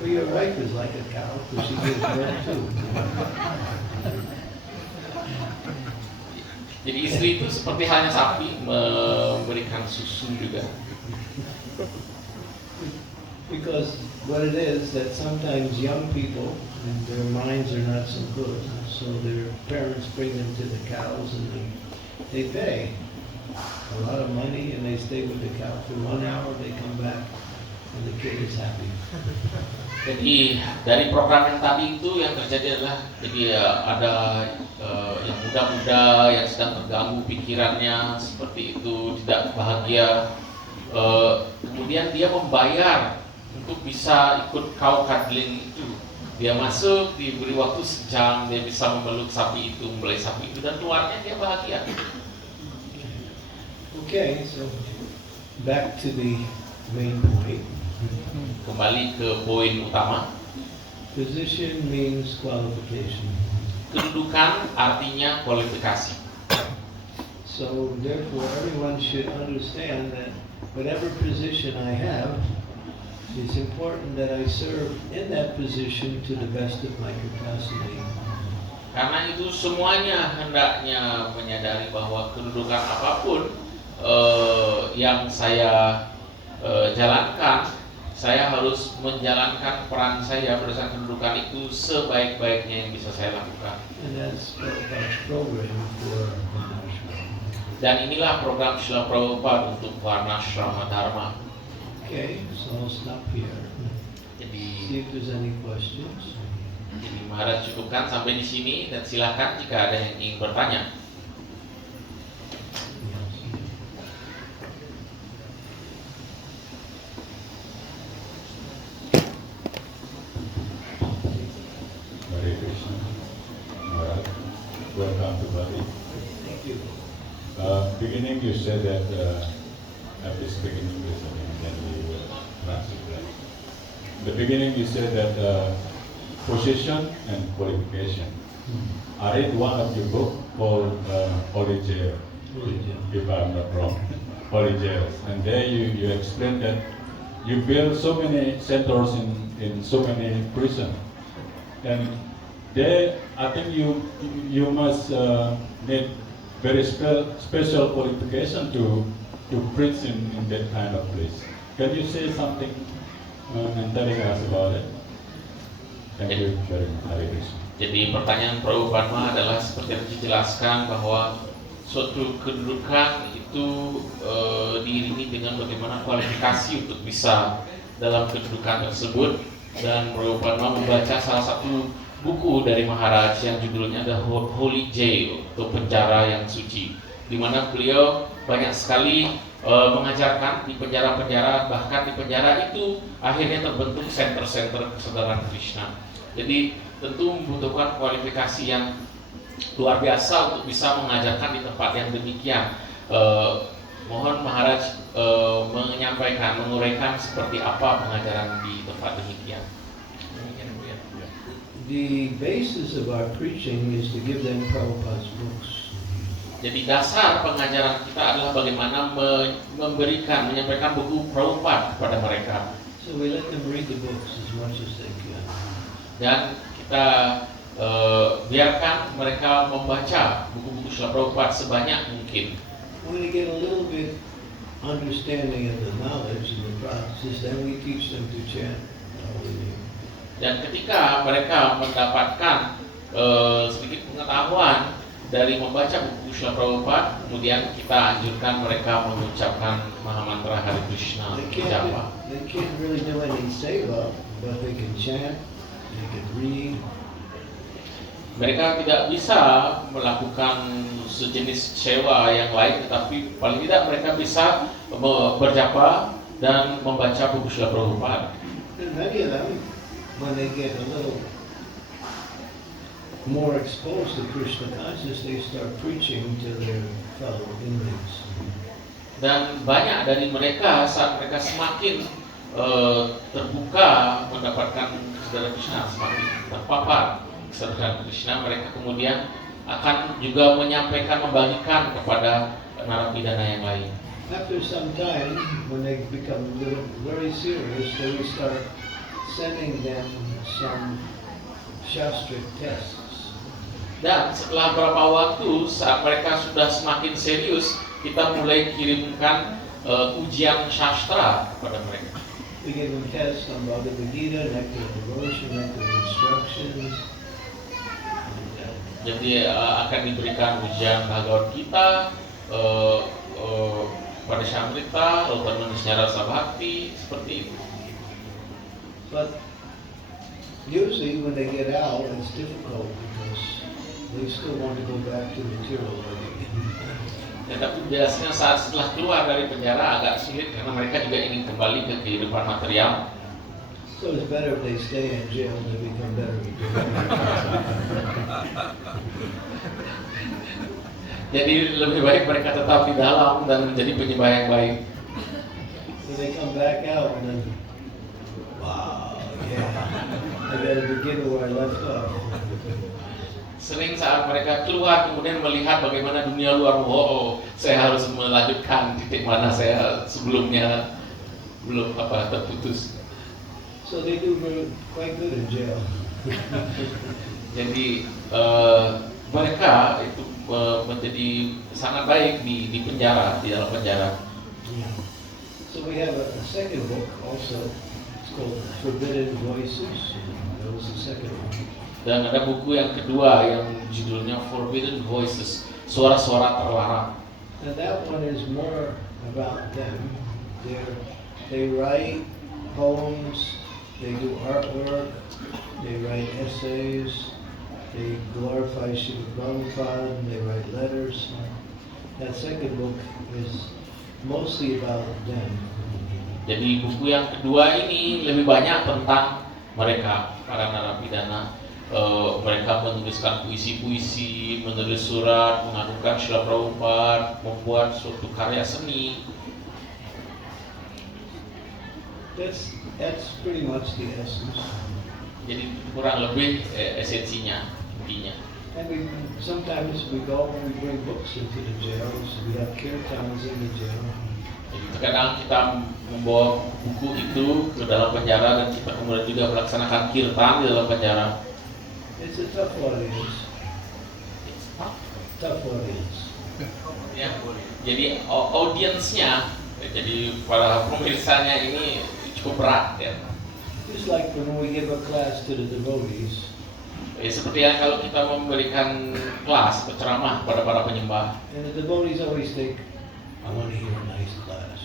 Well, your wife is like a cow because she gives milk too. Jadi istri itu seperti halnya sapi, memberikan susu juga. Because what it is that sometimes young people, and their minds are not so good, so their parents bring them to the cows and they pay a lot of money and they stay with the cow for 1 hour, they come back and the kid is happy. Jadi dari program yang tadi itu yang terjadi adalah jadi ada yang muda-muda yang sedang terganggu pikirannya seperti itu, tidak bahagia. Kemudian dia membayar untuk bisa ikut cow cuddling itu. Dia masuk, diberi waktu sejam, dia bisa memeluk sapi itu, membelai sapi itu, dan keluarnya dia bahagia. Okay, so back to the main point. Kembali ke poin utama. Position means qualification. Kedudukan artinya kualifikasi. So therefore, everyone should understand that whatever position I have, it's important that I serve in that position to the best of my capacity. Karena itu semuanya hendaknya menyadari bahwa kedudukan apapun yang saya jalankan, saya harus menjalankan peran saya berdasarkan kedudukan itu sebaik-baiknya yang bisa saya lakukan. And that's Prabhupada's program for Varnashram. Dan inilah program Srila Prabhupada untuk Varnashrama Dharma. Okay, so I'll stop here. Jadi See if there's any questions. Maharaj cukupkan sampai di sini dan silakan jika ada yang ingin bertanya. Hare Krishna. Maharaj, welcome to Bali. Thank you. Beginning you said that at this beginning then we will translate that. The beginning you said that position and qualification. I read one of your book called Holy Jail, if I'm not wrong. Holy Jails. And there you explained that you build so many centers in so many prisons. And there, I think you must need very special qualification to preach in that kind of place. Can you say something and telling us about it? Thank you very much. Hare Krishna. Jadi pertanyaan Prabhupada adalah seperti yang dijelaskan bahwa suatu kedudukan itu diiringi dengan bagaimana kualifikasi untuk bisa dalam kedudukan tersebut. Dan Prabhupada membaca salah satu buku dari Maharaj yang judulnya The Holy Jail atau penjara yang suci, di mana beliau banyak sekali mengajarkan di penjara-penjara, bahkan di penjara itu akhirnya terbentuk center-center kesadaran Krishna. Jadi tentu membutuhkan kualifikasi yang luar biasa untuk bisa mengajarkan di tempat yang demikian. Mohon Maharaj menyampaikan, menguraikan seperti apa pengajaran di tempat demikian. The basis of our preaching is to give them Prabhupada's books. Jadi dasar pengajaran kita adalah bagaimana memberikan, menyampaikan buku Prabhupada kepada mereka. So we let them read the books as much as they can. Dan kita biarkan mereka membaca buku-buku Srila Prabhupada sebanyak mungkin. When they get a little bit understanding of the knowledge and the practices, then we teach them to chant the holy name. Dan ketika mereka mendapatkan sedikit pengetahuan dari membaca buku Srila Prabhupada, kemudian kita anjurkan mereka mengucapkan Mahamantra Hare Krishna. They can't really do any seva, but they can chant, they can read. Mereka tidak bisa melakukan sejenis sewa yang lain, tetapi paling tidak mereka bisa berjapa dan membaca buku Srila Prabhupada. And many of them, when they get a little more exposed to Krishna consciousness, they start preaching to their fellow inmates. Dan banyak dari mereka saat mereka semakin terbuka mendapatkan kesadaran Krishna, semakin terpapar kesadaran Krishna, mereka kemudian akan juga menyampaikan, membagikan kepada narapidana yang lain. After some time, when they become very serious, they will start sending them some shastric tests. Dan setelah beberapa waktu, saat mereka sudah semakin serius, kita mulai kirimkan ujian sastra kepada mereka. We give them tests on Bhagavad Gita, Nectar of Devotion, Nectar of Instructions. Jadi akan diberikan ujian Bhagavad Gita, pada Samrita, lalu manusia rasa bakti, seperti itu. But usually when they get out, it's difficult because they still want to go back to material living. Tetapi biasanya saat setelah keluar dari penjara agak sulit karena mereka juga ingin kembali ke kehidupan material. So it's better if they stay in jail than become better. Jadi lebih baik mereka tetap di dalam dan menjadi penyembah yang baik. So they come back out and then, wow, yeah, I gotta begin where I left off. Sering saat mereka keluar kemudian melihat bagaimana dunia luar, wow, saya harus melanjutkan titik mana saya sebelumnya belum terputus. So they do quite good in jail. Jadi mereka itu menjadi sangat baik di penjara, di dalam penjara. So we have a second book also. It's called Forbidden Voices. That was the second one. Dan ada buku yang kedua yang judulnya Forbidden Voices, suara-suara terlarang. And that one is more about them. They write poems, they do artwork, they write essays, they glorify Srila Prabhupada, and they write letters. That second book is mostly about them. Jadi buku yang kedua ini lebih banyak tentang mereka, para narapidana. Mereka menuliskan puisi-puisi, menulis surat, mengadukan Srila Prabhupada, membuat suatu karya seni. That's pretty much the essence. Jadi kurang lebih esensinya, intinya. And sometimes we go and we bring books into the jails. We have kirtans in the jail. Jadi terkadang kita membawa buku itu ke dalam penjara dan kita kemudian juga melaksanakan kirtan di dalam penjara. It's a tough audience. Tough audience. Ya, jadi audiensnya, jadi para pemirsanya ini cukup berat ya. Just like when we give a class to the devotees. Seperti yang kalau kita memberikan kelas atau ceramah kepada para penyembah. And the devotees always think, I want to hear a nice class.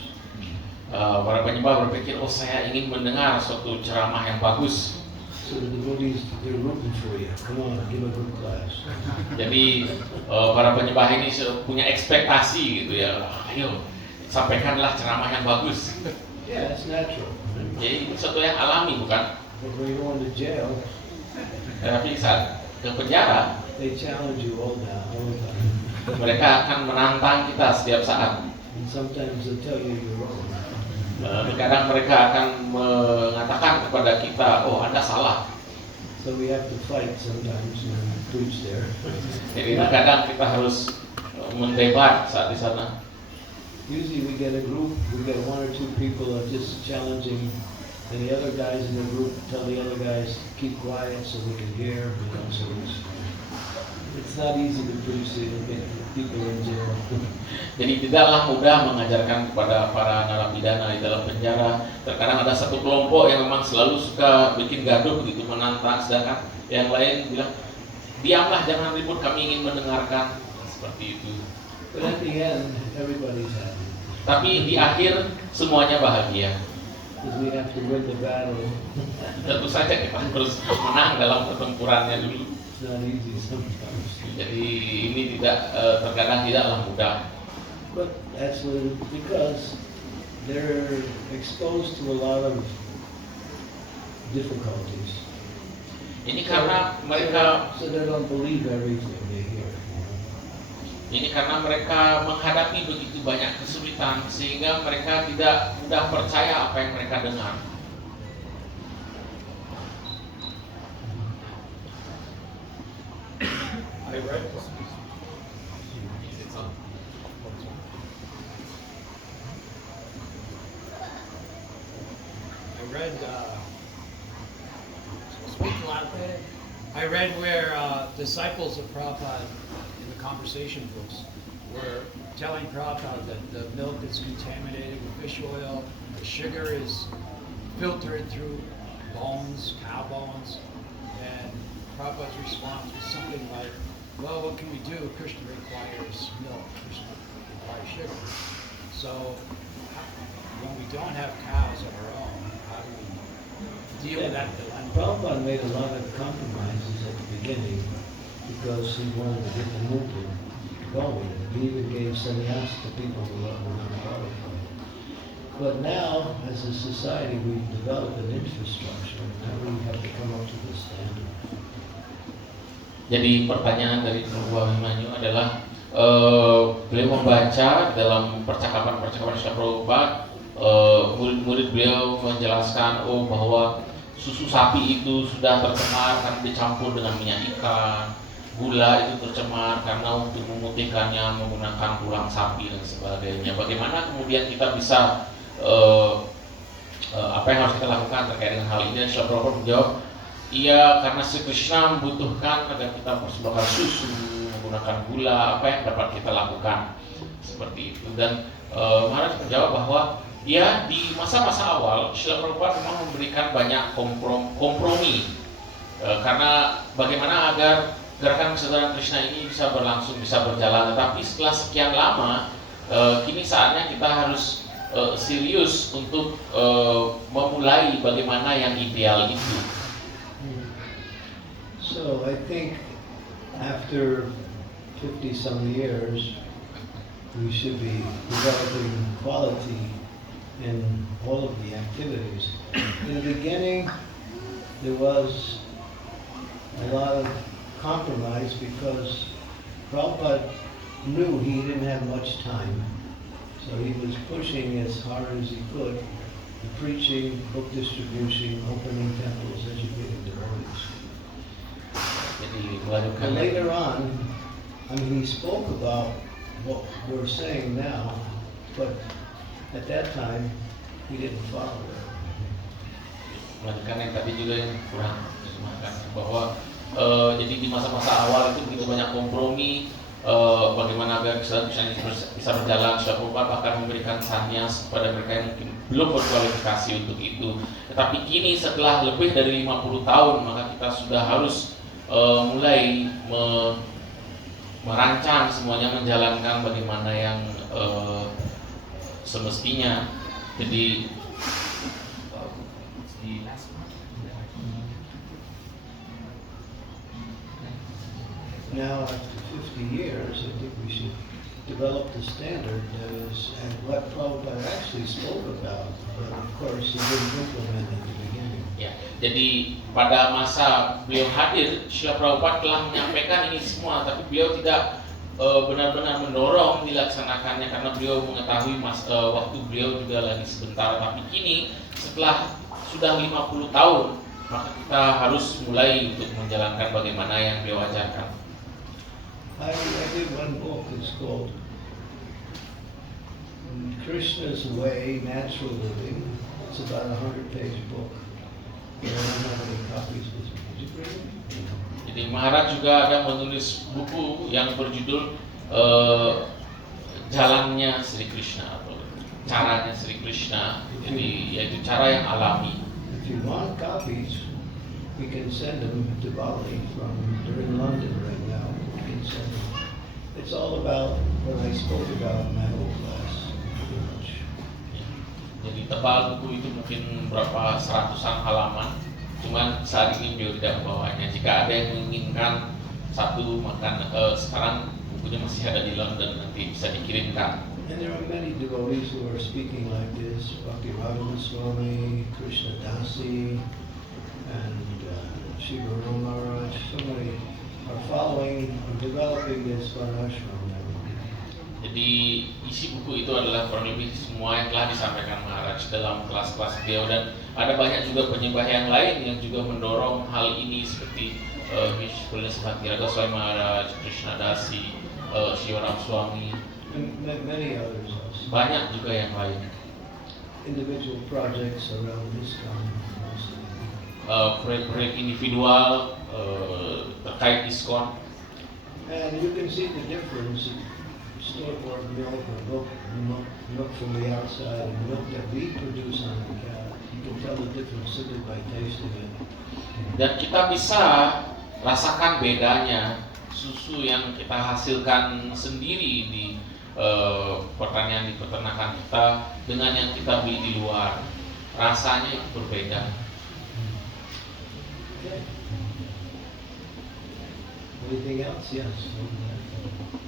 Para penyembah berpikir, oh saya ingin mendengar suatu ceramah yang bagus. So the devotees, they're rooting for you. Come on, give a good class. Jadi para penyembah ini punya ekspektasi gitu ya. Ayo, sampaikanlah ceramah yang bagus. Yeah, it's natural. Jadi itu sesuatu yang alami, bukan? But when you go into jail, Tapi saat ke penjara, they challenge you all the time. mereka akan menantang kita setiap saat. And sometimes they tell you you're wrong. Kadang mereka akan mengatakan kepada kita, oh Anda salah. So we have to fight sometimes and preach there. Jadi kadang kita harus mendebat saat di sana. Usually we get a group, we get one or two people are just challenging, and the other guys in the group tell the other guys keep quiet so we can hear. You know, so it's not easy to preach to get people in jail. Jadi tidaklah mudah mengajarkan kepada para narapidana di dalam penjara. Terkadang ada satu kelompok yang memang selalu suka bikin gaduh begitu, menantang, sedangkan yang lain bilang, diamlah, jangan ribut, kami ingin mendengarkan. Seperti itu. But at the end, everybody's happy. Tapi di akhir semuanya bahagia. Because we have to win the battle. Tentu saja kita harus menang dalam pertempurannya dulu. It's not easy sometimes. Jadi ini terkadang tidaklah mudah. But that's because they're exposed to a lot of difficulties. Ini karena mereka So they don't believe everything they hear. Ini karena mereka menghadapi begitu banyak kesulitan sehingga mereka tidak mudah percaya apa yang mereka dengar. I read where disciples of Prabhupada in the conversation books were telling Prabhupada that the milk is contaminated with fish oil, the sugar is filtered through bones, cow bones, and Prabhupada's response was something like, well, what can we do? Krishna requires milk, Krishna requires sugar. So when we don't have cows of our own, how do we deal with that dilemma? Prabhupada made a lot of compromises at the beginning because he wanted to get the movement going. He even gave sannyas to people who were not qualified. But now, as a society, we've developed an infrastructure. Now we have to come up to the standard. Jadi pertanyaan dari Tuan Abimanyu adalah beliau membaca dalam percakapan-percakapan Srila Prabhupada, murid-murid beliau menjelaskan bahwa susu sapi itu sudah tercemar karena dicampur dengan minyak ikan, gula itu tercemar karena untuk memutihkannya menggunakan tulang sapi dan sebagainya. Bagaimana kemudian kita bisa apa yang harus kita lakukan terkait dengan hal ini? Dan Srila Prabhupada menjawab, iya, karena Sri Krishna membutuhkan agar kita persembahkan susu, menggunakan gula, apa yang dapat kita lakukan seperti itu. Dan Maharaj menjawab bahwa ya di masa-masa awal Srila Prabhupada memang memberikan banyak kompromi karena bagaimana agar gerakan kesadaran Krishna ini bisa berlangsung, bisa berjalan. Tetapi setelah sekian lama, kini saatnya kita harus serius untuk memulai bagaimana yang ideal itu. So I think after 50 some years, we should be developing quality in all of the activities. In the beginning, there was a lot of compromise because Prabhupada knew he didn't have much time. So he was pushing as hard as he could, the preaching, book distribution, opening temples, educating devotees. And later on, I mean, he spoke about what we're saying now, but at that time, he didn't follow it. Melanjutkan yang tadi juga yang kurang terjemahkan bahwa jadi di masa-masa awal itu begitu banyak kompromi, bagaimana agar kesadaran Krishna ini bisa berjalan. Srila Prabhupada bahkan memberikan sannyas kepada mereka yang mungkin belum berkualifikasi untuk itu. Tetapi kini setelah lebih dari 50 tahun, maka kita sudah harus mulai merancang semuanya, menjalankan bagaimana yang semestinya. Jadi now after 50 years, I think we should develop the standard that is, and what Prabhupada actually spoke about, but of course he didn't implement it at the beginning. ya, jadi pada masa beliau hadir, Srila Prabhupada telah menyampaikan ini semua, tapi beliau tidak benar-benar mendorong dilaksanakannya karena beliau mengetahui waktu beliau juga lagi sebentar. Tapi kini setelah sudah 50 tahun, maka kita harus mulai untuk menjalankan bagaimana yang beliau ajarkan. I did one book, it's called Krishna's Way, Natural Living. It's about a 100-page book. I don't know how many copies was it. Did you bring it? Jadi Maharaj juga ada menulis buku yang berjudul Jalannya Sri Krishna atau Caranya Sri Krishna. Jadi yaitu cara yang alami. If you want copies, we can send them to Bali they're in London right now. We can send them. It's all about what I spoke about in my whole class, pretty much. Jadi tebal buku itu mungkin berapa seratusan halaman. Cuman saat ini beliau tidak membawanya. Jika ada yang menginginkan satu, maka sekarang bukunya masih ada di London, nanti bisa dikirimkan. And there are many devotees who are speaking like this: Bhakti Radha Swami, Krishna Dasi, and Shiva Maharaj. So many are following and developing this Varnashram. Jadi isi buku itu adalah kurang lebih semua yang telah disampaikan Maharaj dalam kelas-kelas beliau, dan ada banyak juga penyembah yang lain yang juga mendorong hal ini seperti Bhakti Radha Swami Maharaj, Krishna Dasi, Shiva Swami, And many others also. banyak juga yang lain. Individual projects around this kind mostly. Proyek-proyek individual terkait ISKCON. And you can see the difference in store-bought milk or milk from the outside and milk that we produce on the cow. You can tell the difference simply by tasting it. Dan kita bisa rasakan bedanya susu yang kita hasilkan sendiri di pertanian, di peternakan kita dengan yang kita beli di luar. Rasanya itu berbeda. Okay. Anything else? Yes.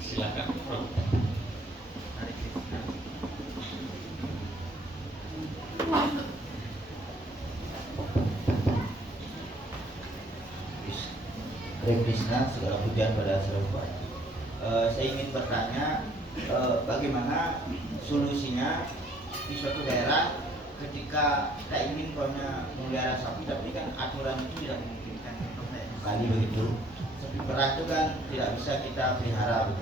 Silakan, Bro. Hare Krishna, segala pujian pada Saraswati. Saya ingin bertanya, bagaimana solusinya di suatu daerah ketika kita ingin memelihara sapi, tapi kan aturan itu tidak memungkinkan, kali begitu. Sapi perah itu kan tidak bisa kita pelihara,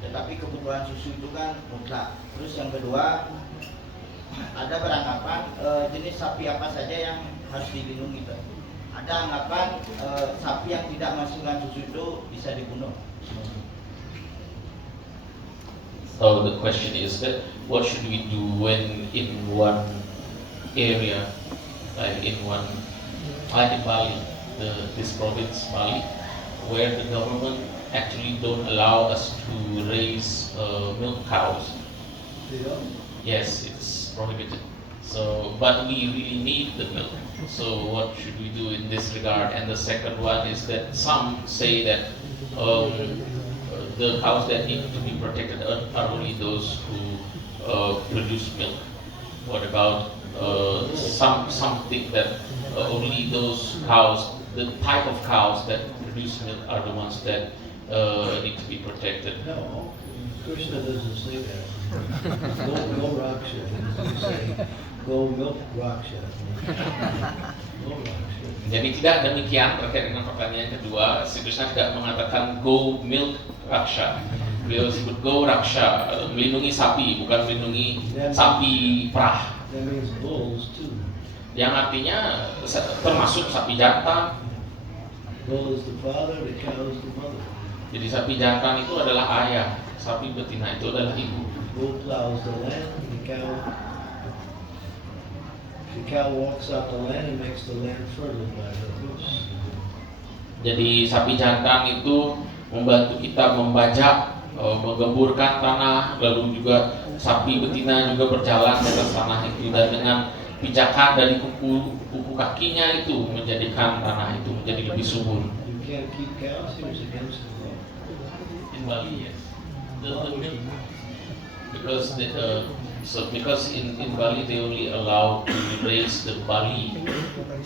tetapi kebutuhan susu itu kan mutlak. Terus yang kedua, ada beranggapan jenis sapi apa saja yang harus dilindungi. Ada anggapan sapi yang tidak menghasilkan susu itu bisa dibunuh. So the question is that what should we do when in one area, like in Bali, this province Bali, where the government actually don't allow us to raise milk cows. Yes, it's prohibited. So, but we really need the milk. So, what should we do in this regard? And the second one is that some say that the cows that need to be protected are only those who produce milk. What about something that only those cows, the type of cows that produce milk, are the ones that need to be protected? No, Krishna doesn't say that. Go Raksha. He doesn't say go milk Raksha. Go Raksha. Jadi tidak demikian terkait dengan pertanyaan kedua. Sri Krishna tidak mengatakan go milk raksha. Beliau sebut go raksha, melindungi sapi, bukan melindungi sapi perah. That means bulls too. Yang artinya termasuk sapi jantan. Bull is the father, the cow is the mother. Jadi sapi jantan itu adalah ayah, sapi betina itu adalah ibu. Bull plows the land, the cow walks out the land and makes the land fertile by her hoofs. Jadi sapi jantan itu membantu kita membajak, menggemburkan tanah, lalu juga sapi betina juga berjalan di atas tanah itu, dan dengan pijakan dari kuku kakinya itu menjadikan tanah itu menjadi lebih subur. You can't keep cows here, it's against the law. In Bali, yes. The milk, because in Bali they only allow to raise the Bali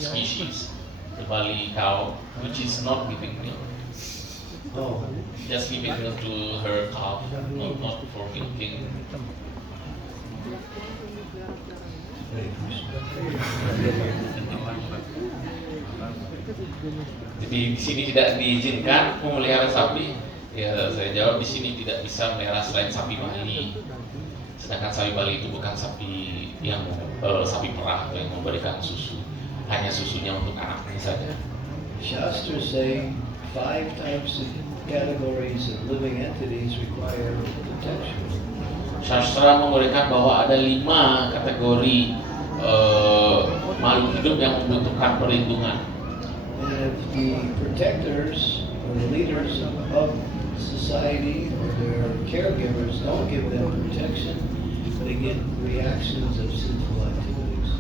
species, the Bali cow, which is not giving milk. Oh, Just giving milk to her calf, not for milking. Hare Krishna. Jadi di sini tidak diizinkan memelihara sapi. Ya, saya jawab di sini tidak bisa memelihara selain sapi Bali. Sedangkan sapi Bali itu bukan sapi yang sapi perah atau yang memberikan susu, hanya susunya untuk anaknya saja. Shastras say 5 types of categories of living entities require protection. Sastra memberikan bahwa ada 5 kategori makhluk hidup yang membutuhkan perlindungan. And if the protectors or the leaders of society or their caregivers don't give them protection, they get reactions of sinful activities.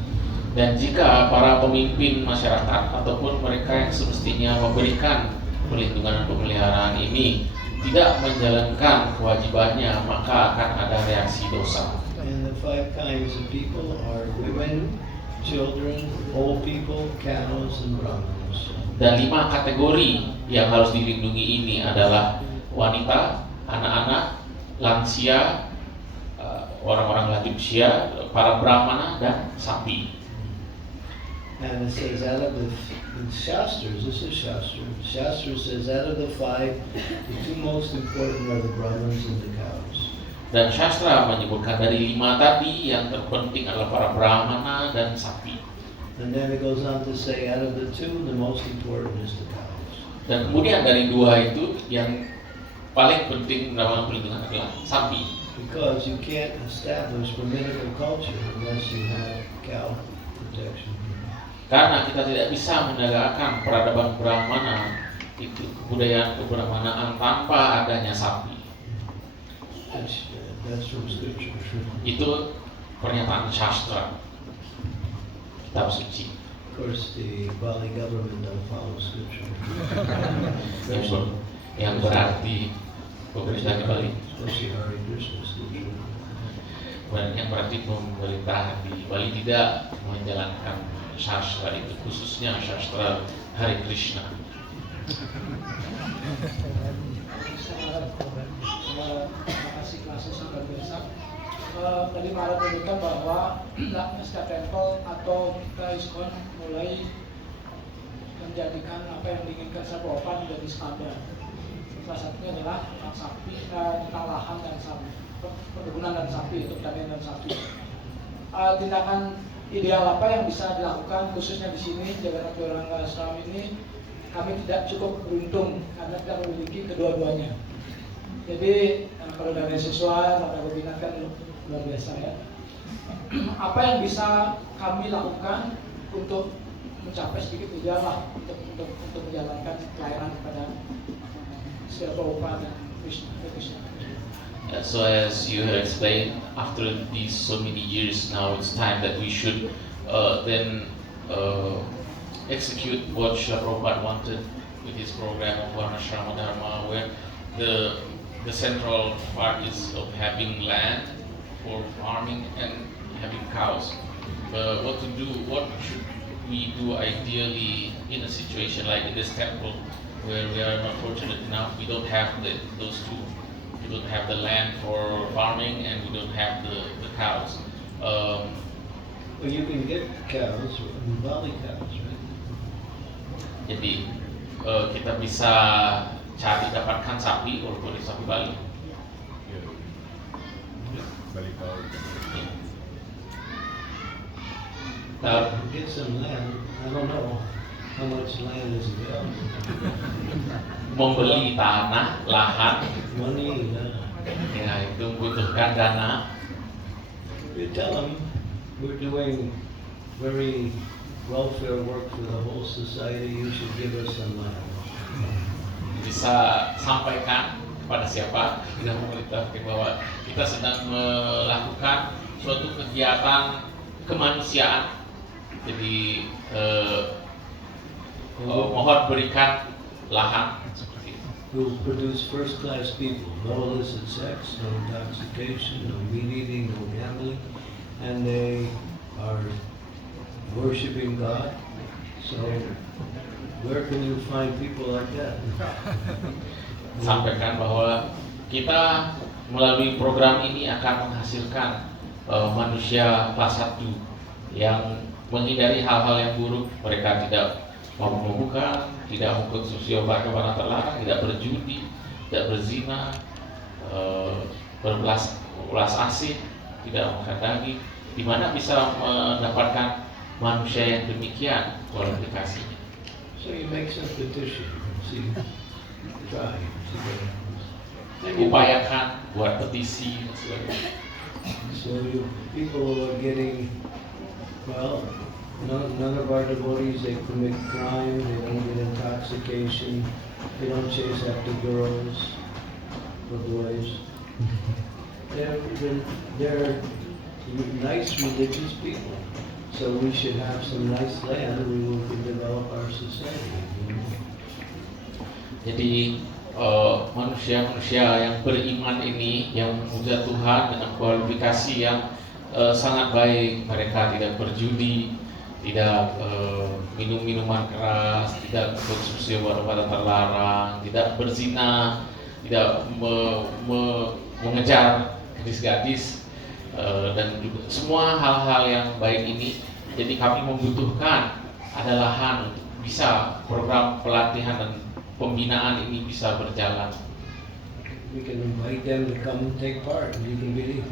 Dan jika para pemimpin masyarakat ataupun mereka yang semestinya memberikan perlindungan dan pemeliharaan ini tidak menjalankan kewajibannya, maka akan ada reaksi dosa. And the 5 kinds of people are women, children, old people, cows, and Brahmins. Dan 5 kategori yang harus dilindungi ini adalah wanita, anak-anak, lansia, orang-orang lanjut usia, para brahmana, dan sapi. And it says out of the Shastras, this is Shastra. Shastra says out of the 5, the 2 most important are the Brahmins and the cows. Dan Shastra menyebutkan dari 5 tadi yang terpenting adalah para brahmana dan sapi. And then it goes on to say out of the 2, the most important is the cows. Dan kemudian dari 2 itu yang paling penting dalam perlindungan adalah sapi. Because you can't establish Brahminical culture unless you have cow protection. Karena kita tidak bisa menegakkan peradaban Brahmana, itu kebudayaan kebrahmanaan tanpa adanya sapi. That's from scripture. Itu pernyataan Shastra, kitab suci. Of course, the Bali government don't follow scripture. Yang berarti pemerintah di Bali. Especially Hare Krishna scripture. yang berarti pemerintah di Bali tidak menjalankan sastra itu, khususnya sastra Hare Krishna. Terima kasih kelasnya sangat biasa. Tadi Maharaj menyebutkan bahwa setiap temple atau kita ISKCON mulai menjadikan apa yang diinginkan Prabhupada menjadi standar. Salah satunya adalah tentang sapi, tentang lahan dan sapi, perkebunan dan sapi, untuk pertanian dan sapi. Tindakan ideal apa yang bisa dilakukan khususnya di sini Jagannath Gauranga Ashram ini? Kami tidak cukup beruntung karena kita memiliki kedua-duanya. Jadi kalau dari siswa Bapak Gopinath kan luar biasa ya. Apa yang bisa kami lakukan untuk mencapai sedikit ideal lah untuk menjalankan pelayanan kepada Srila Prabhupada dan Krishna. So as you have explained, after these so many years now, it's time that we should then execute what Srila Prabhupada wanted with his program of Varnashrama Dharma, where the central part is of having land for farming and having cows. But what should we do ideally in a situation like in this temple, where we are not fortunate enough, we don't have those two. We don't have the land for farming and we don't have the cows. Well, you can get cows, Bali cows, right? Jadi kita bisa dapatkan sapi walaupun sapi Bali. Bali cow. Get some land. I don't know how much land is available. Membeli tanah, lahan, Money, ya itu membutuhkan dana. You tell them we're doing very welfare work for the whole society. You should give us some land. Bisa sampaikan kepada siapa, tidak memberitahukan bahwa kita sedang melakukan suatu kegiatan kemanusiaan. Jadi mohon berikan lahan. We'll produce first-class people, no illicit sex, no intoxication, no meat eating, no gambling, and they are worshiping God. So, where can you find people like that? Sampaikan bahwa kita melalui program ini akan menghasilkan manusia kelas 1 yang menghindari hal-hal yang buruk. Mereka tidak mabuk-mabukan, tidak mengkonsumsi obat-obatan terlarang, tidak berjudi, tidak berzina, berulas asih, tidak makan daging. Di mana bisa mendapatkan manusia yang demikian kualifikasinya? So you make some petition, see, try. Upayakan buat petisi dan sebagainya. So people who are getting, well, none of our devotees, they commit crime, they don't get intoxication, they don't chase after girls or boys. They're nice religious people. So we should have some nice land and we can develop our society. Jadi manusia-manusia yang beriman ini, yang memuja Tuhan dengan kualifikasi yang sangat baik, mereka tidak berjudi, tidak minum minuman keras, tidak konsumsi obat-obatan terlarang, tidak berzina, tidak mengejar gadis-gadis, dan juga semua hal-hal yang baik ini. Jadi kami membutuhkan ada lahan untuk bisa program pelatihan dan pembinaan ini bisa berjalan. We can invite them to come and take part. You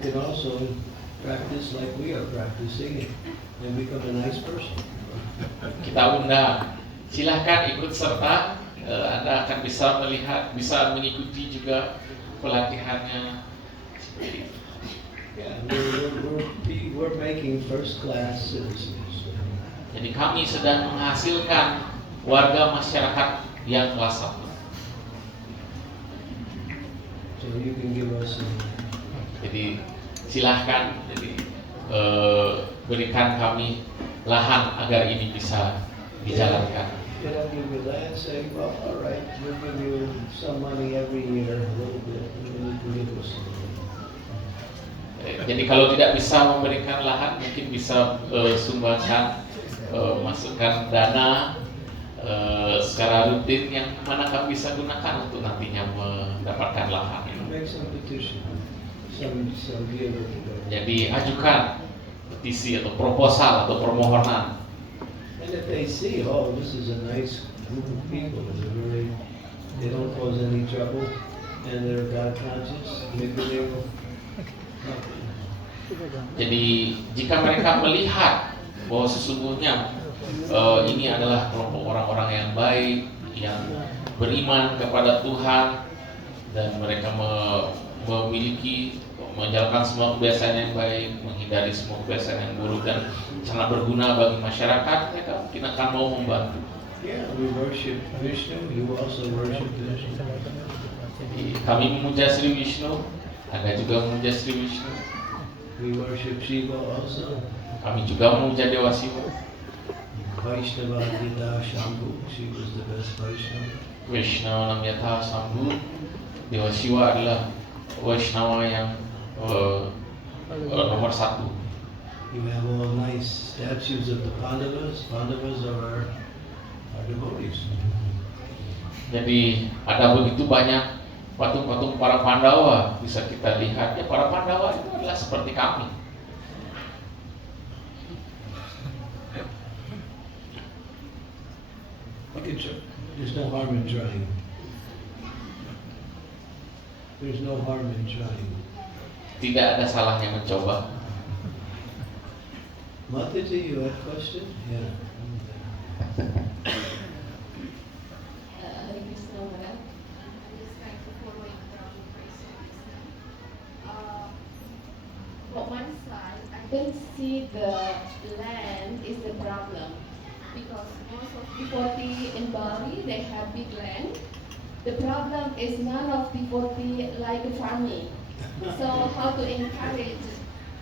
can also practice like we are practicing it and become a nice person. Kita undang, silahkan ikut serta. Anda akan bisa melihat, bisa mengikuti juga pelatihannya. Yeah, we're making first class citizens. Jadi kami sedang menghasilkan warga masyarakat yang kelas 1. So you can give us Jadi silahkan, jadi berikan kami lahan agar ini bisa dijalankan. They don't give you land, say, well, all right, we'll give you some money every year, a little bit, and then you can give us some money. Jadi kalau tidak bisa memberikan lahan, mungkin bisa sumbangkan, masukkan dana secara rutin yang mana kami bisa gunakan untuk nantinya mendapatkan lahan. Make some petition, some giver to go. Jadi ajukan petisi atau proposal atau permohonan. And if they see, oh, this is a nice group of people, they don't cause any trouble, and they're God conscious, maybe they will. Jadi jika mereka melihat bahwa sesungguhnya ini adalah kelompok orang-orang yang baik, yang beriman kepada Tuhan, dan mereka memiliki menjalankan semua kebiasaan yang baik, menghindari semua kebiasaan yang buruk dan sangat berguna bagi masyarakat, mereka mungkin akan mau membantu. Yeah, we worship Vishnu, you also worship Vishnu. Jadi kami memuja Sri Vishnu, Anda juga memuja Sri Vishnu. We worship Shiva also. Kami juga memuja Dewa Siwa. Vaishnava Dita Shambhu, she was the best Vaishnava. Vaishnava Namyata Sambhu, Dewa Siwa adalah Vaishnava yang nomor satu. You have all nice statues of the Pandavas. Pandavas are our devotees. Jadi ada begitu banyak patung-patung para Pandawa, bisa kita lihat ya, para Pandawa itu adalah seperti kami. There's no harm in trying. There's no harm in trying. Tidak ada salahnya mencoba. Mataji, you had a question? Yeah. Hare Krishna Maharaj. I'm just trying to follow it from Krishna. From one side, I don't see the land is the problem because most of devotee in Bali they have big land. The problem is none of devotee like farming. So how to encourage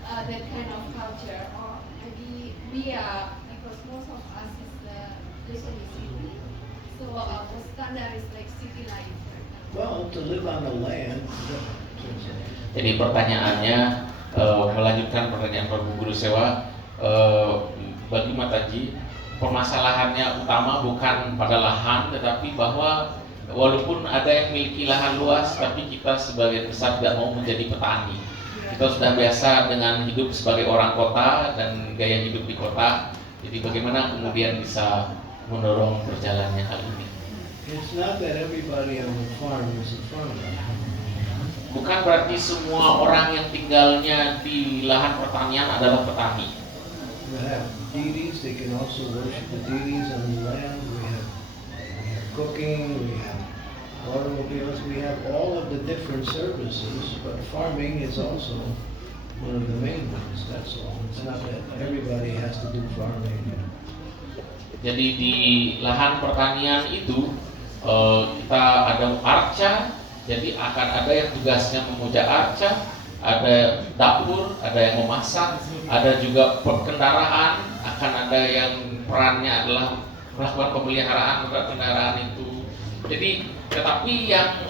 that kind of culture, or maybe we are, because most of us is live in the city, so the standard is like city life. Well, to live on the land. Jadi pertanyaannya, melanjutkan pertanyaan Prabu Guru Sewa, bagi Mataji, permasalahannya utama bukan pada lahan, tetapi bahwa walaupun ada yang memiliki lahan luas, tapi kita sebagai besar tidak mau menjadi petani. Kita sudah biasa dengan hidup sebagai orang kota dan gaya hidup di kota. Jadi bagaimana kemudian bisa mendorong berjalannya hal ini? It's not that everybody on the farm is a farmer. Bukan berarti semua orang yang tinggalnya di lahan pertanian adalah petani. We have deities, they can also worship the deities on the land. We have cooking, we have automobiles, we have all of the different services, but farming is also one of the main ones, that's all. It's not that everybody has to do farming. Jadi di lahan pertanian itu kita ada arca, jadi akan ada yang tugasnya memuja arca, ada dapur, ada yang memasak, ada juga kendaraan, akan ada yang perannya adalah melakukan pemeliharaan terhadap kendaraan itu. Jadi tetapi yang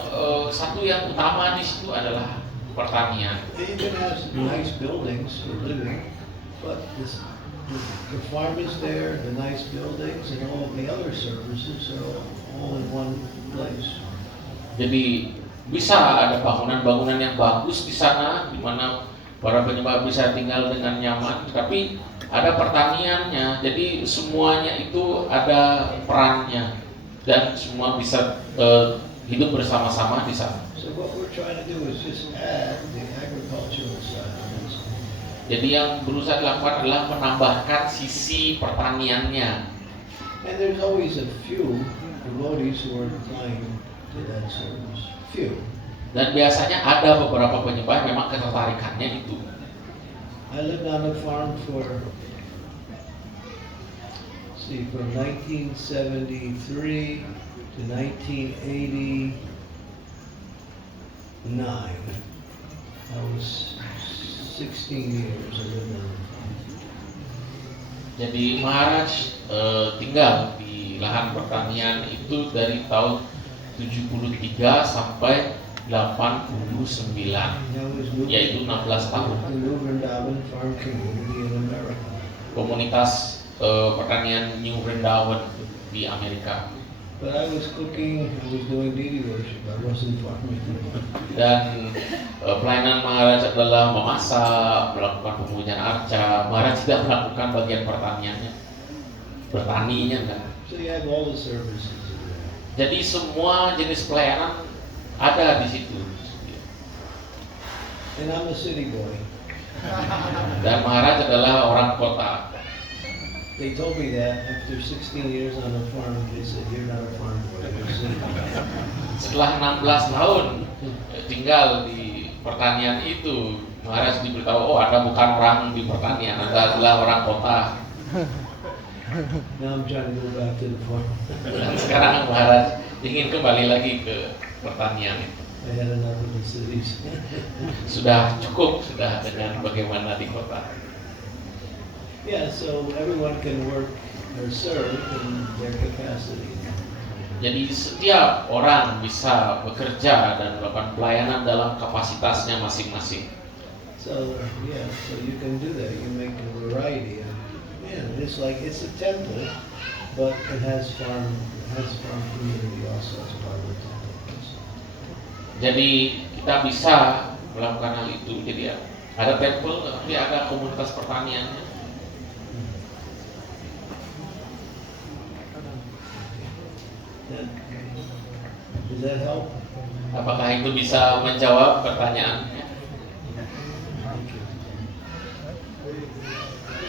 satu yang utama di situ adalah pertanian. They even have some nice buildings for living, but the farm is there, the nice buildings, and all of the other services are all in one place. Jadi bisa ada bangunan-bangunan yang bagus di sana, di mana para penyembah bisa tinggal dengan nyaman, tapi ada pertaniannya. Jadi semuanya itu ada perannya dan semua bisa hidup bersama-sama di sana. So what we're trying to do is just add the agricultural side. Jadi yang berusaha dilakukan adalah menambahkan sisi pertaniannya. And there's always a few devotees who are inclined to that service. Few. Dan biasanya ada beberapa penyembah memang ketertarikannya itu. I lived on a farm from 1973 to 1989. I was 16 years I lived on a farm. Jadi Maharaj tinggal di lahan pertanian itu dari tahun 73 sampai yaitu 16 tahun. The New Vrindavan Farm Community in America. Komunitas pertanian New Vrindavan di Amerika. But I was cooking, I was doing deity worship, I wasn't farming. Dan pelayanan Maharaj adalah memasak, melakukan pemujaan arca. Maharaj tidak melakukan bagian pertaniannya, bertaninya enggak. So you have all the services in there. Jadi semua jenis pelayanan ada di situ. And I'm a city boy. Dan Maharaj adalah orang kota. They told me that after 16 years on a farm, they said, you're not a farm boy, you're a city boy. Setelah 16 tahun tinggal di pertanian itu, Maharaj diberitahu, oh Anda bukan orang di pertanian, Anda adalah orang kota. Now I'm trying to go back to the farm. Dan sekarang Maharaj ingin kembali lagi ke pertanian itu. I had enough of the cities. Sudah cukup sudah dengan bagaimana di kota. Yeah, so everyone can work or serve in their capacity. Jadi setiap orang bisa bekerja dan melakukan pelayanan dalam kapasitasnya masing-masing. So yeah, so you can do that. You can make a variety. And it's like it's a temple, but it has farm community also as part of the temple. Jadi kita bisa melakukan hal itu. Jadi ada temple, tapi ada komunitas pertaniannya. Does that help? Apakah itu bisa menjawab pertanyaannya?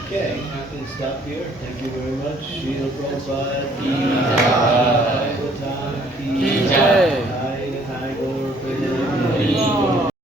Okay, you can stop here. Thank you very much. Srila Prabhupada. Ki Jai. Ki Jai.